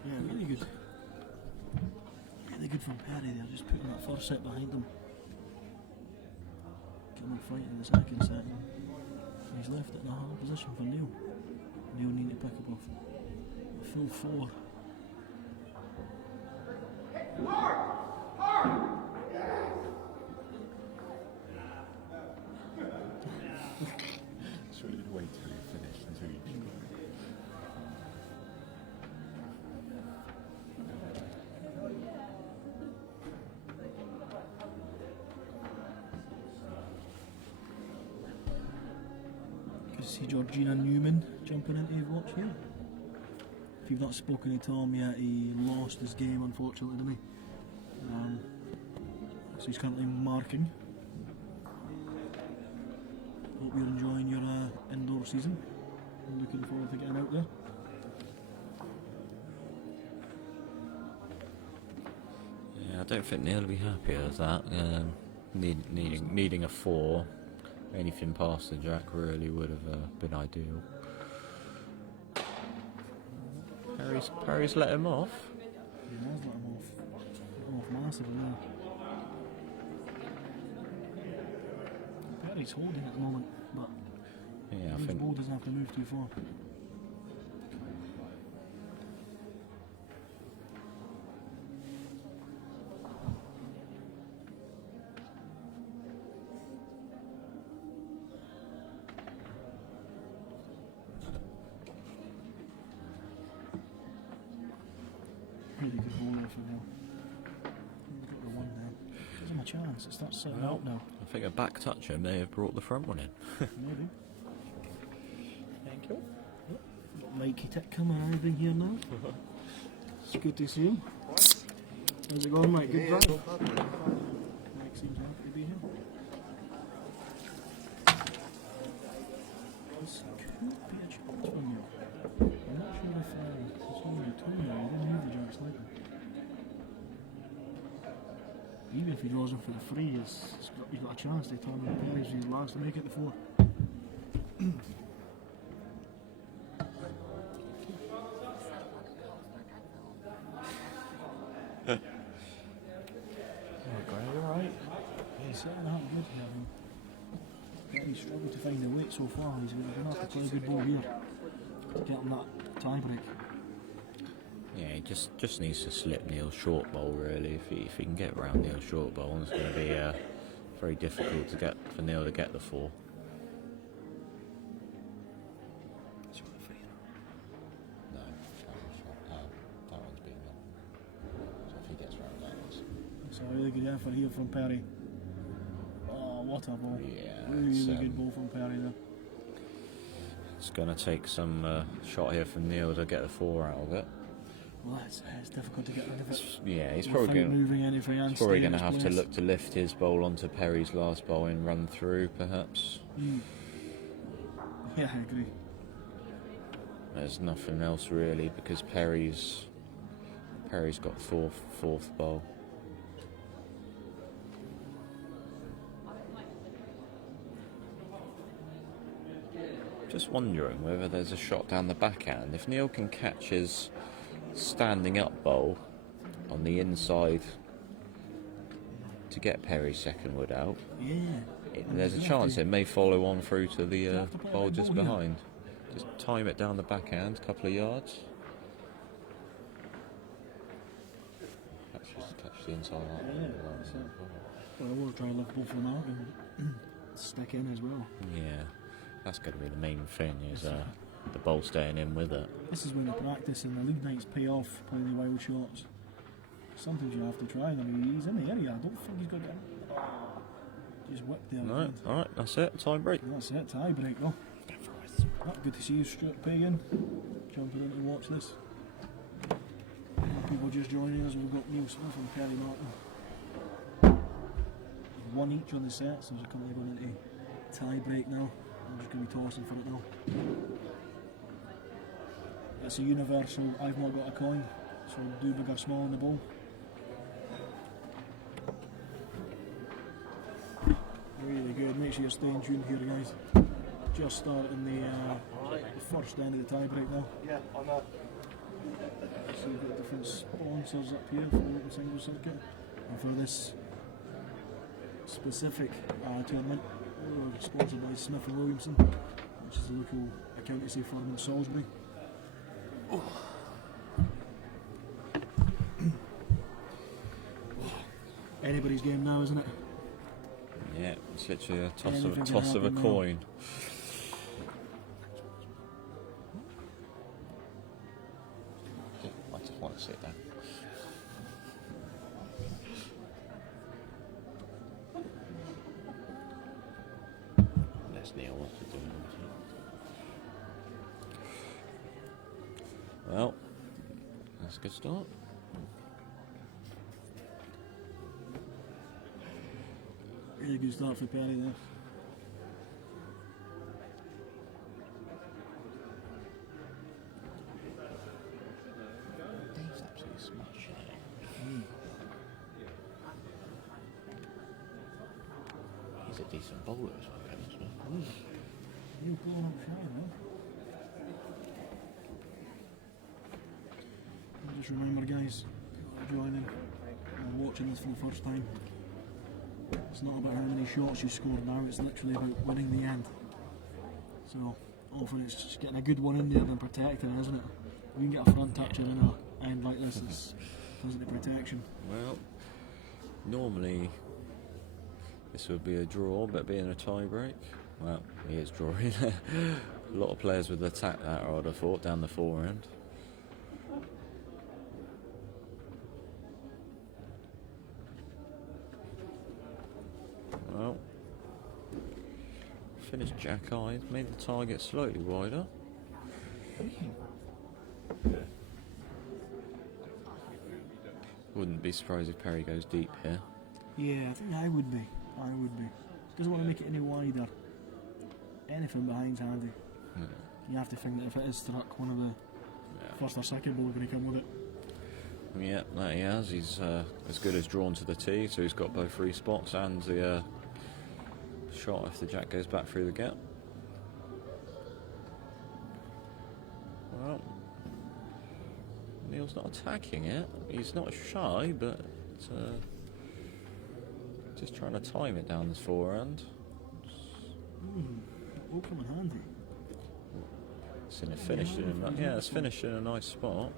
Yeah, really good. Really good from Perry there, just putting that first set behind him. Getting him fighting the second set. He's left it in a hard position for Neil. Neil needing to pick up off a full 4. So you'd wait till you finished until you Good to see Georgina Newman jumping into your watch here. If you've not spoken to Tom yet, he lost his game unfortunately, didn't he? So he's currently marking. Hope you're enjoying your indoor season. I'm looking forward to getting out there. Yeah, I don't think Neil will be happy with that. Needing a 4. Anything past the jack really would have been ideal. Perry's let him off. He has let him off. Let him off massively now. Perry's holding at the moment, but Yeah, I his think ball doesn't have to move too far. Really good ball there for Neil. He's got the one there. Gives him a chance. It starts setting up now. I think a back toucher may have brought the front one in. Maybe. Thank you. Got Mikey Titcombe and everything here now. It's good to see him. How's it going, Mike? Good drive? Mike seems happy to be here. This could be a chance for you. I'm not sure if it's on your tongue now. I didn't move the jack slightly. Even if he draws him for the free, he's got a chance to turn the Perry's his last to make it the 4. Alright. Yeah, he's setting up good here. He's struggled to find the weight so far. He's going to have to play a good ball here. Get him that tie break. Yeah, he just needs to slip Neil's short bowl really. If he can get around Neil's short bowl, it's going to be very difficult for Neil to get the 4. No, that one's being done. So if he gets around that, It's a really good effort here from Perry. Oh, what a ball. Yeah, Really it's, good ball from Perry there. it's going to take some shot here from Neil to get the 4 out of it. Well, it's difficult to get rid of it. Yeah, he's Without probably moving anything and going staying to in have his to place. look to lift his bowl onto Perry's last bowl and run through, perhaps. Yeah, I agree. there's nothing else really because Perry's got fourth bowl. Just wondering whether there's a shot down the backhand. If Neil can catch his standing up bowl on the inside to get Perry's second wood out, there's a chance it may follow on through to the bowl just behind. Just time it down the backhand, a couple of yards. Catch the inside out. Yeah, that's it. Well, we'll try and lift both of them out and stick in as well. Yeah, that's going to be the main thing, is the bowl staying in with it. This is when the practice and the league nights pay off, playing the wild shots. Sometimes you have to try them. He's in the area. I don't think he's got to get just whipped there. Right, alright, that's it, time break. That's it, tie break though. Good to see you, Stuart Pagan, jumping in to watch this. People just joining us. We've got Neil Smith and Perry Martin. One each on the set, so we're currently going into tie break now. I'm just going to be tossing for it now. It's a universal, I've not got a coin, so do big or small in the bowl. Really good, make sure you're staying tuned here guys. Just starting the first end of the tie break now. Yeah, I know. So we've got different sponsors up here for the Open Singles Circuit. And for this specific tournament, we're sponsored by Smith & Williamson, which is a local accountancy firm in Salisbury. Anybody's game now, isn't it? Yeah, it's literally a Anything can toss of a happen now. coin. I just want to sit down. Let's Neil wants to do it. Well, that's a good start. Really good start for Perry there. Dave's absolutely smashing it. He's a decent bowler as well, Kevin Smith. Neil pulling up shy now. Just remember guys, joining and watching this for the first time. It's not about how many shots you score now, it's literally about winning the end. So often it's just getting a good one in there and protecting it, isn't it? We can get a front touch in an end like this, it's positive protection. Well, normally this would be a draw, but being a tie break, well, he is drawing. A lot of players would attack that, I would have thought, down the forehand. Well, finished jack-eyed, made the target slightly wider. Wouldn't be surprised if Perry goes deep here. Yeah, I think I would be. Doesn't want to make it any wider. Anything behind's handy. You have to think that if it is struck, one of the first or second ball are going to come with it. Yeah, that he has. He's as good as drawn to the tee, so he's got both free spots and the shot if the jack goes back through the gap. Well, Neil's not attacking it. He's not shy, but just trying to time it down his forehand. That will come in handy. It's finished in a nice spot.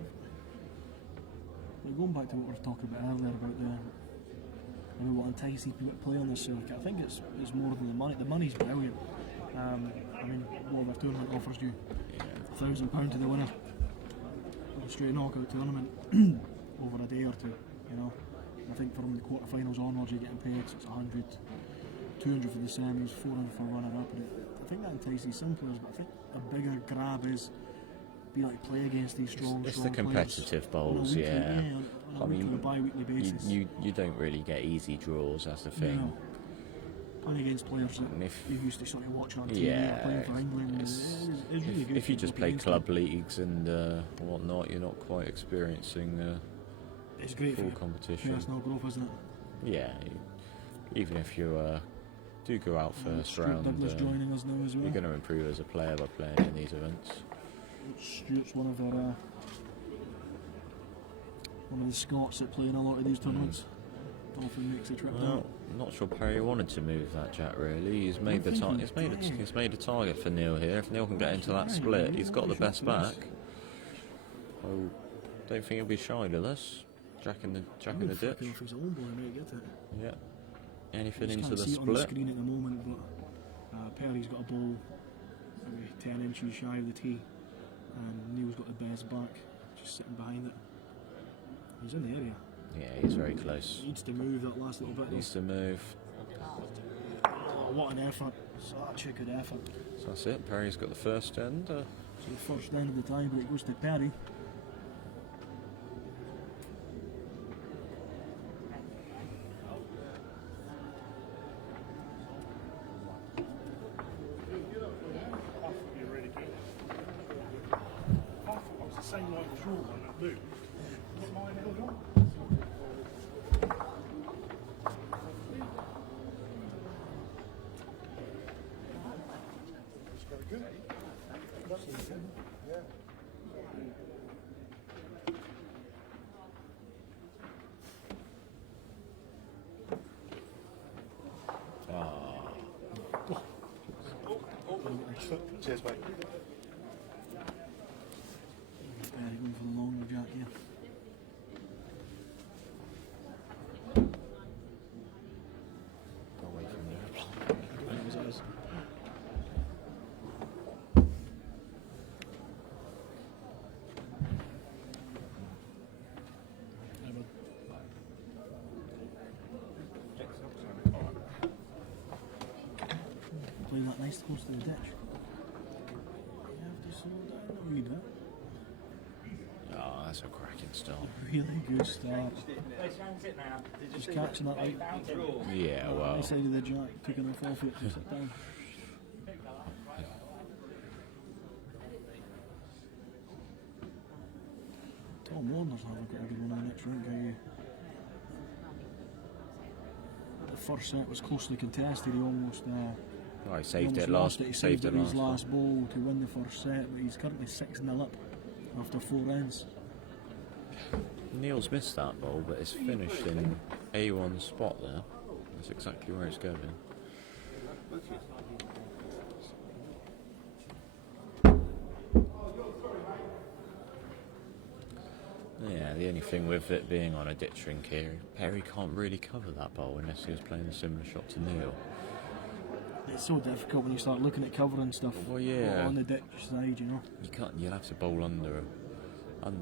But going back to what we were talking about earlier about what entices people to play on this circuit, I think it's more than the money. The money's brilliant. I mean, Walworth Tournament offers you £1,000 to the winner of a straight knockout tournament over a day or two. You know, I think from the quarterfinals onwards you're getting paid. So it's 100, 200 for the semis, 400 for runner-up. I think that entices some players, but I think a bigger grab is be like play against these strong. It's strong the competitive bowls, weekly, yeah. On a weekly or bi-weekly basis. You don't really get easy draws. That's the thing. No. playing against players that And if- you used to sort of watch on TV Yeah, or playing for England. It's really good. if you to just look play against club them. leagues and whatnot, you're not quite experiencing It's great full for competition. personal growth, isn't it? Yeah, even if you do go out first Stuart round, Douglas joining us now as well. you're going to improve as a player by playing in these events. Stuart's one of the Scots that play in a lot of these tournaments. Often makes a trip Well, down. I'm not sure Perry wanted to move that Jack really. He's made the think he he's made a target for Neil here. If Neil can get into that Right, split, yeah, he's got the sure best he is. back. Oh, don't think he'll be shy to this. Jack in the I would ditch. fucking if he's a old boy might get it. Yeah. Anything Just into can't the see it on the split. screen at the moment, but Perry's got a ball maybe 10 inches shy of the tee, and Neil's got the best back, just sitting behind it. He's in the area. Yeah, he's very close. Needs to move that last little bit. Needs to move. Oh, what an effort! Such a good effort. So that's it. Perry's got the first end. So the first end of the tie, but it goes to Perry. You're really good. I thought it was the same like as your one, that blue. Is mine held on? Cheers, mate. Perry going for the longer jack here. Away from there. As it is. Play that nice close to the ditch. You have to slow down a wee bit. Oh, that's a cracking start. Really good start. Just catching that right Yeah, well, right side of the jack, picking off off it, and sit down. Tom Warner's having got a good one in the next round, guy. The first set was closely contested. He almost right, saved almost it lost last. He Saved it in his last. last ball to win the first set, but he's currently 6-0 up after 4 rounds. Neil's missed that ball, but it's finished in A1 spot there. That's exactly where it's going. Yeah, the only thing with it being on a ditch rink here, Perry can't really cover that ball unless he was playing a similar shot to Neil. It's so difficult when you start looking at covering stuff Well, yeah. on the ditch side, you know. You can't. You'll have to bowl under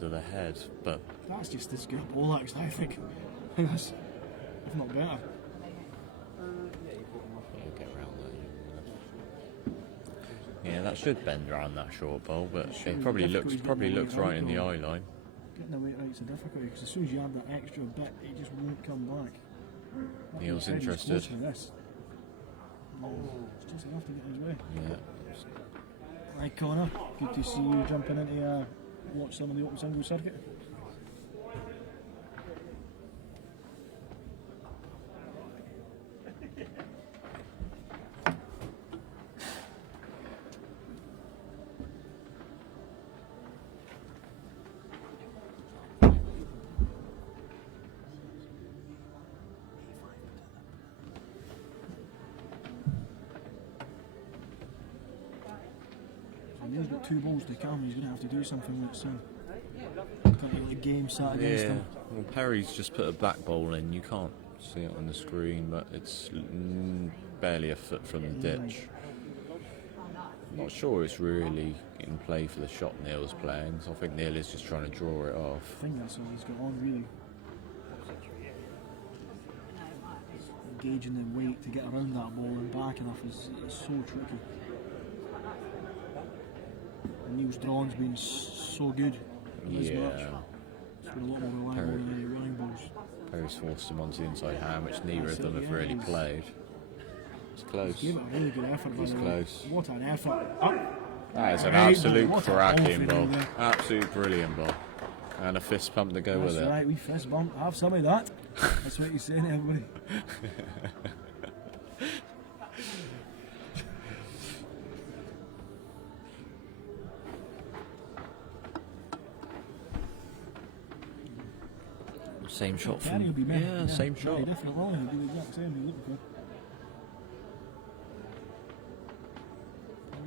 the head, but That's just as good a ball, actually, I think. That's, if not better. you'll get around that. Yeah, that should bend around that short ball, but Sure, it probably difficult looks is getting the weight right in the right, eye line. Getting the weight right's a difficulty, because as soon as you add that extra bit, it just won't come back. Neil's Perry's interested. close for this. Oh, it's just enough to get his way. Yeah. Right, Connor, good to see you jumping into watch some of the open singles circuit. So Neil's got 2 balls to come, he's going to have to do something with it soon. Can't really game sat against Yeah. him. Well, Perry's just put a back ball in. You can't see it on the screen, but it's barely a foot from the ditch. Not sure it's really in play for the shot Neil's playing. So I think Neil is just trying to draw it off. I think that's all he's got on, really. Gauging the weight to get around that ball and back enough is so tricky. And Neil's drawing's been so good in this match. Yeah. It's been a lot more reliable than any running balls. Perry's forced him onto the inside hand, which neither of them have really played. It's close. Gave it a really good effort. by He's the way. close. What an effort. Up. That is an Right, absolute what a cracking ball ball. there. Absolute brilliant ball. And a fist pump to go That's with it. right, we fist bump. Have some of that. That's what he's saying to everybody. Same shot Perry will be from... better. Yeah, same Very shot. different, well, he'll do the exact same he's looking for.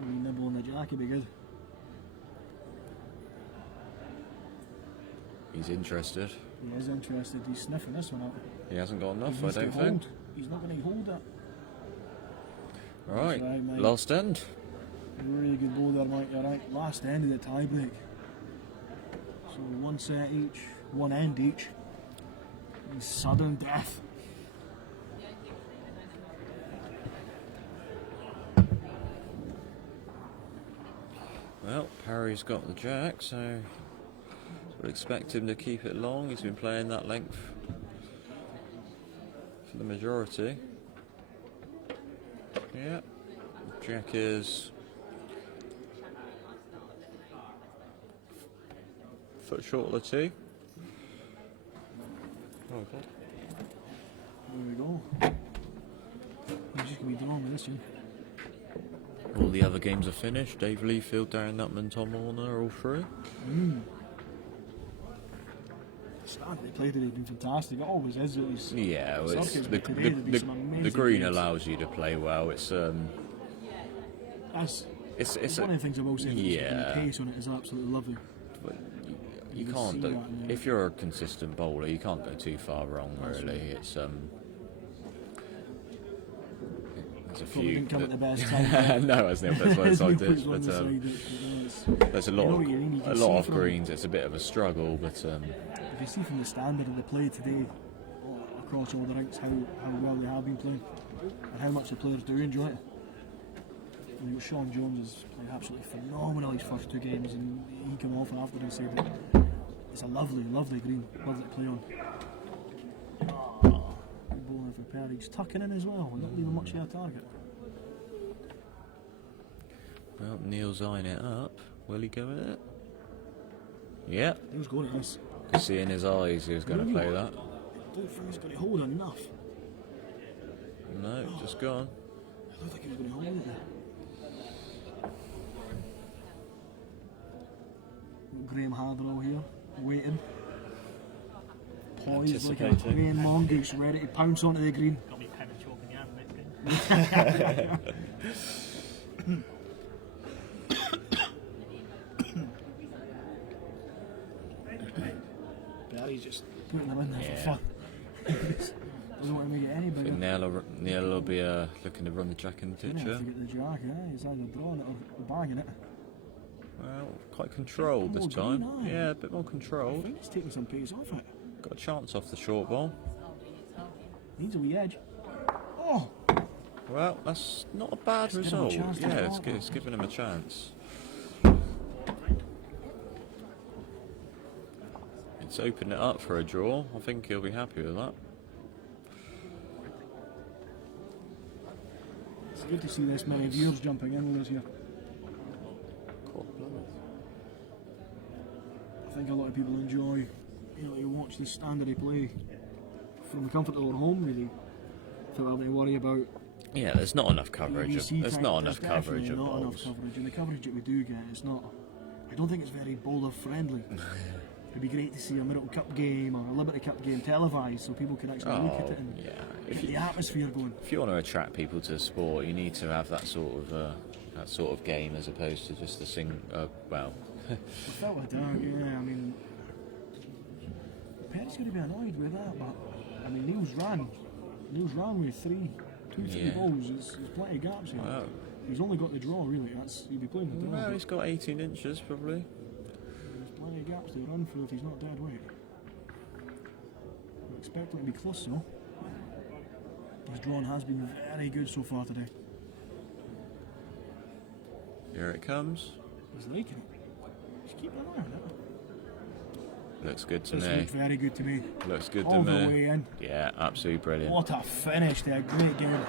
Maybe nibble on the jack would be good. He's interested. He is interested. He's sniffing this one up. He hasn't got enough, He I needs to don't hold. think. He's not going to hold it. Right, right, mate. last end. Really good ball there, Mike. You're right. Last end of the tie break. So one set each, one end each. And sudden death. Well, Parry's got the jack, so we'd expect him to keep it long. He's been playing that length for the majority. Yeah, jack is foot short of the tee. Oh god. There we go. He's just going to be drawn with this one. All the other games are finished. Dave Leafield, Darren Nutman, Tom Warner are all through. The start they played today has been fantastic. It always is. It's Yeah, well, it's circuits, the, but today there'd be some the amazing green games. allows you to play well. It's That's it's one of the things I will say. Yeah. The pace on it is absolutely lovely. you can can't see do, that in the- if you're a consistent bowler, you can't go too far wrong. Really, it's there's a Probably few. didn't come at that- the best time. no, as Neil puts one As side Neil dish, puts one but aside, it's- there's a you lot know of what you mean, you can a see lot of from- greens. It's a bit of a struggle, but If you see from the standard of the play today, across all the ranks, how well they have been playing, and how much the players do enjoy it. I mean, Sean Jones has played absolutely phenomenal his first two games, and he came off after and said that it's a lovely, lovely green, lovely to play on. Good bowling for Perry. He's tucking in as well, not leaving much of a target. well, Neil's eyeing it up. Will he go with it? Yeah, He was going at this. could see in his eyes he was going to play that. I don't think he's going to hold enough. No, just gone. I don't think he was going to hold it there. Graham Hardwell here, waiting. Poised like a Anticipating. green mongoose, ready to pounce onto the green. Got me pen and chalk in the hand, mate. Barry's just putting them in there Yeah. for fun. Doesn't want to make it any I think bigger. Neil will be looking to run the jack in the He's gonna have picture. to get the jack, he's either drawing it or banging it. Well, quite controlled this More green, time. aye. Yeah, a bit more I controlled. think he's taking some pace off it. Got a chance off the short ball. Needs a wee edge. Oh! Well, that's not a bad Let's give him a result. chance to Yeah, draw it's, it. it's giving him a chance. It's opened it up for a draw. I think he'll be happy with that. It's good to see this many viewers jumping in with us here. I think a lot of people enjoy, you watch the standard of play from the comfort of their home, really, without having to worry about Yeah, there's not enough coverage. BBC There's type. not enough There's coverage definitely of not enough balls. coverage, and the coverage that we do get is not. I don't think it's very bowler friendly. It'd be great to see a Middleton Cup game or a Liberty Cup game televised, so people can actually look at Oh, it and yeah. get the atmosphere going. If you want to attract people to sport, you need to have that sort of game as opposed to just a well, I felt like that, yeah. I mean, Perry's going to be annoyed with that, but I mean, Neil's ran with two, three Yeah. balls. There's plenty of gaps here. Wow. He's only got the draw, really. He'd be playing the draw. well, but he's got 18 inches probably. there's plenty of gaps to run through if he's not dead weight. I expect him to be close, though. His drawing has been very good so far today. Here it comes. He's liking it. He's keeping an eye on it. Looks good to This me. looks very good to me. Looks good All to the me. way in. Yeah, absolutely brilliant. What a finish there. Great game.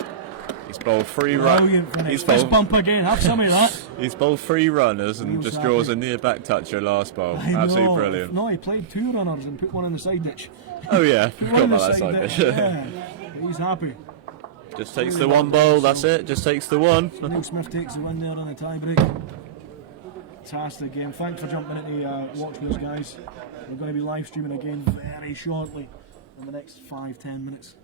He's bowled 3 runners. Brilliant finish. He's Fist bowled, bump again, have some of that. he's bowled 3 runners and Real just happy. draws a near back toucher last bowl. I Absolutely know. brilliant. No, he played 2 runners and put one in the side ditch. Oh yeah, Put forgot one in the about that side ditch. dish. Yeah. He's happy. Just takes the 1 bowl, that's it, just takes the 1. Neil Smith takes the win there on the tie break. Fantastic game. Thanks for jumping into watch with us, guys. We're going to be live streaming again very shortly in the next 5-10 minutes.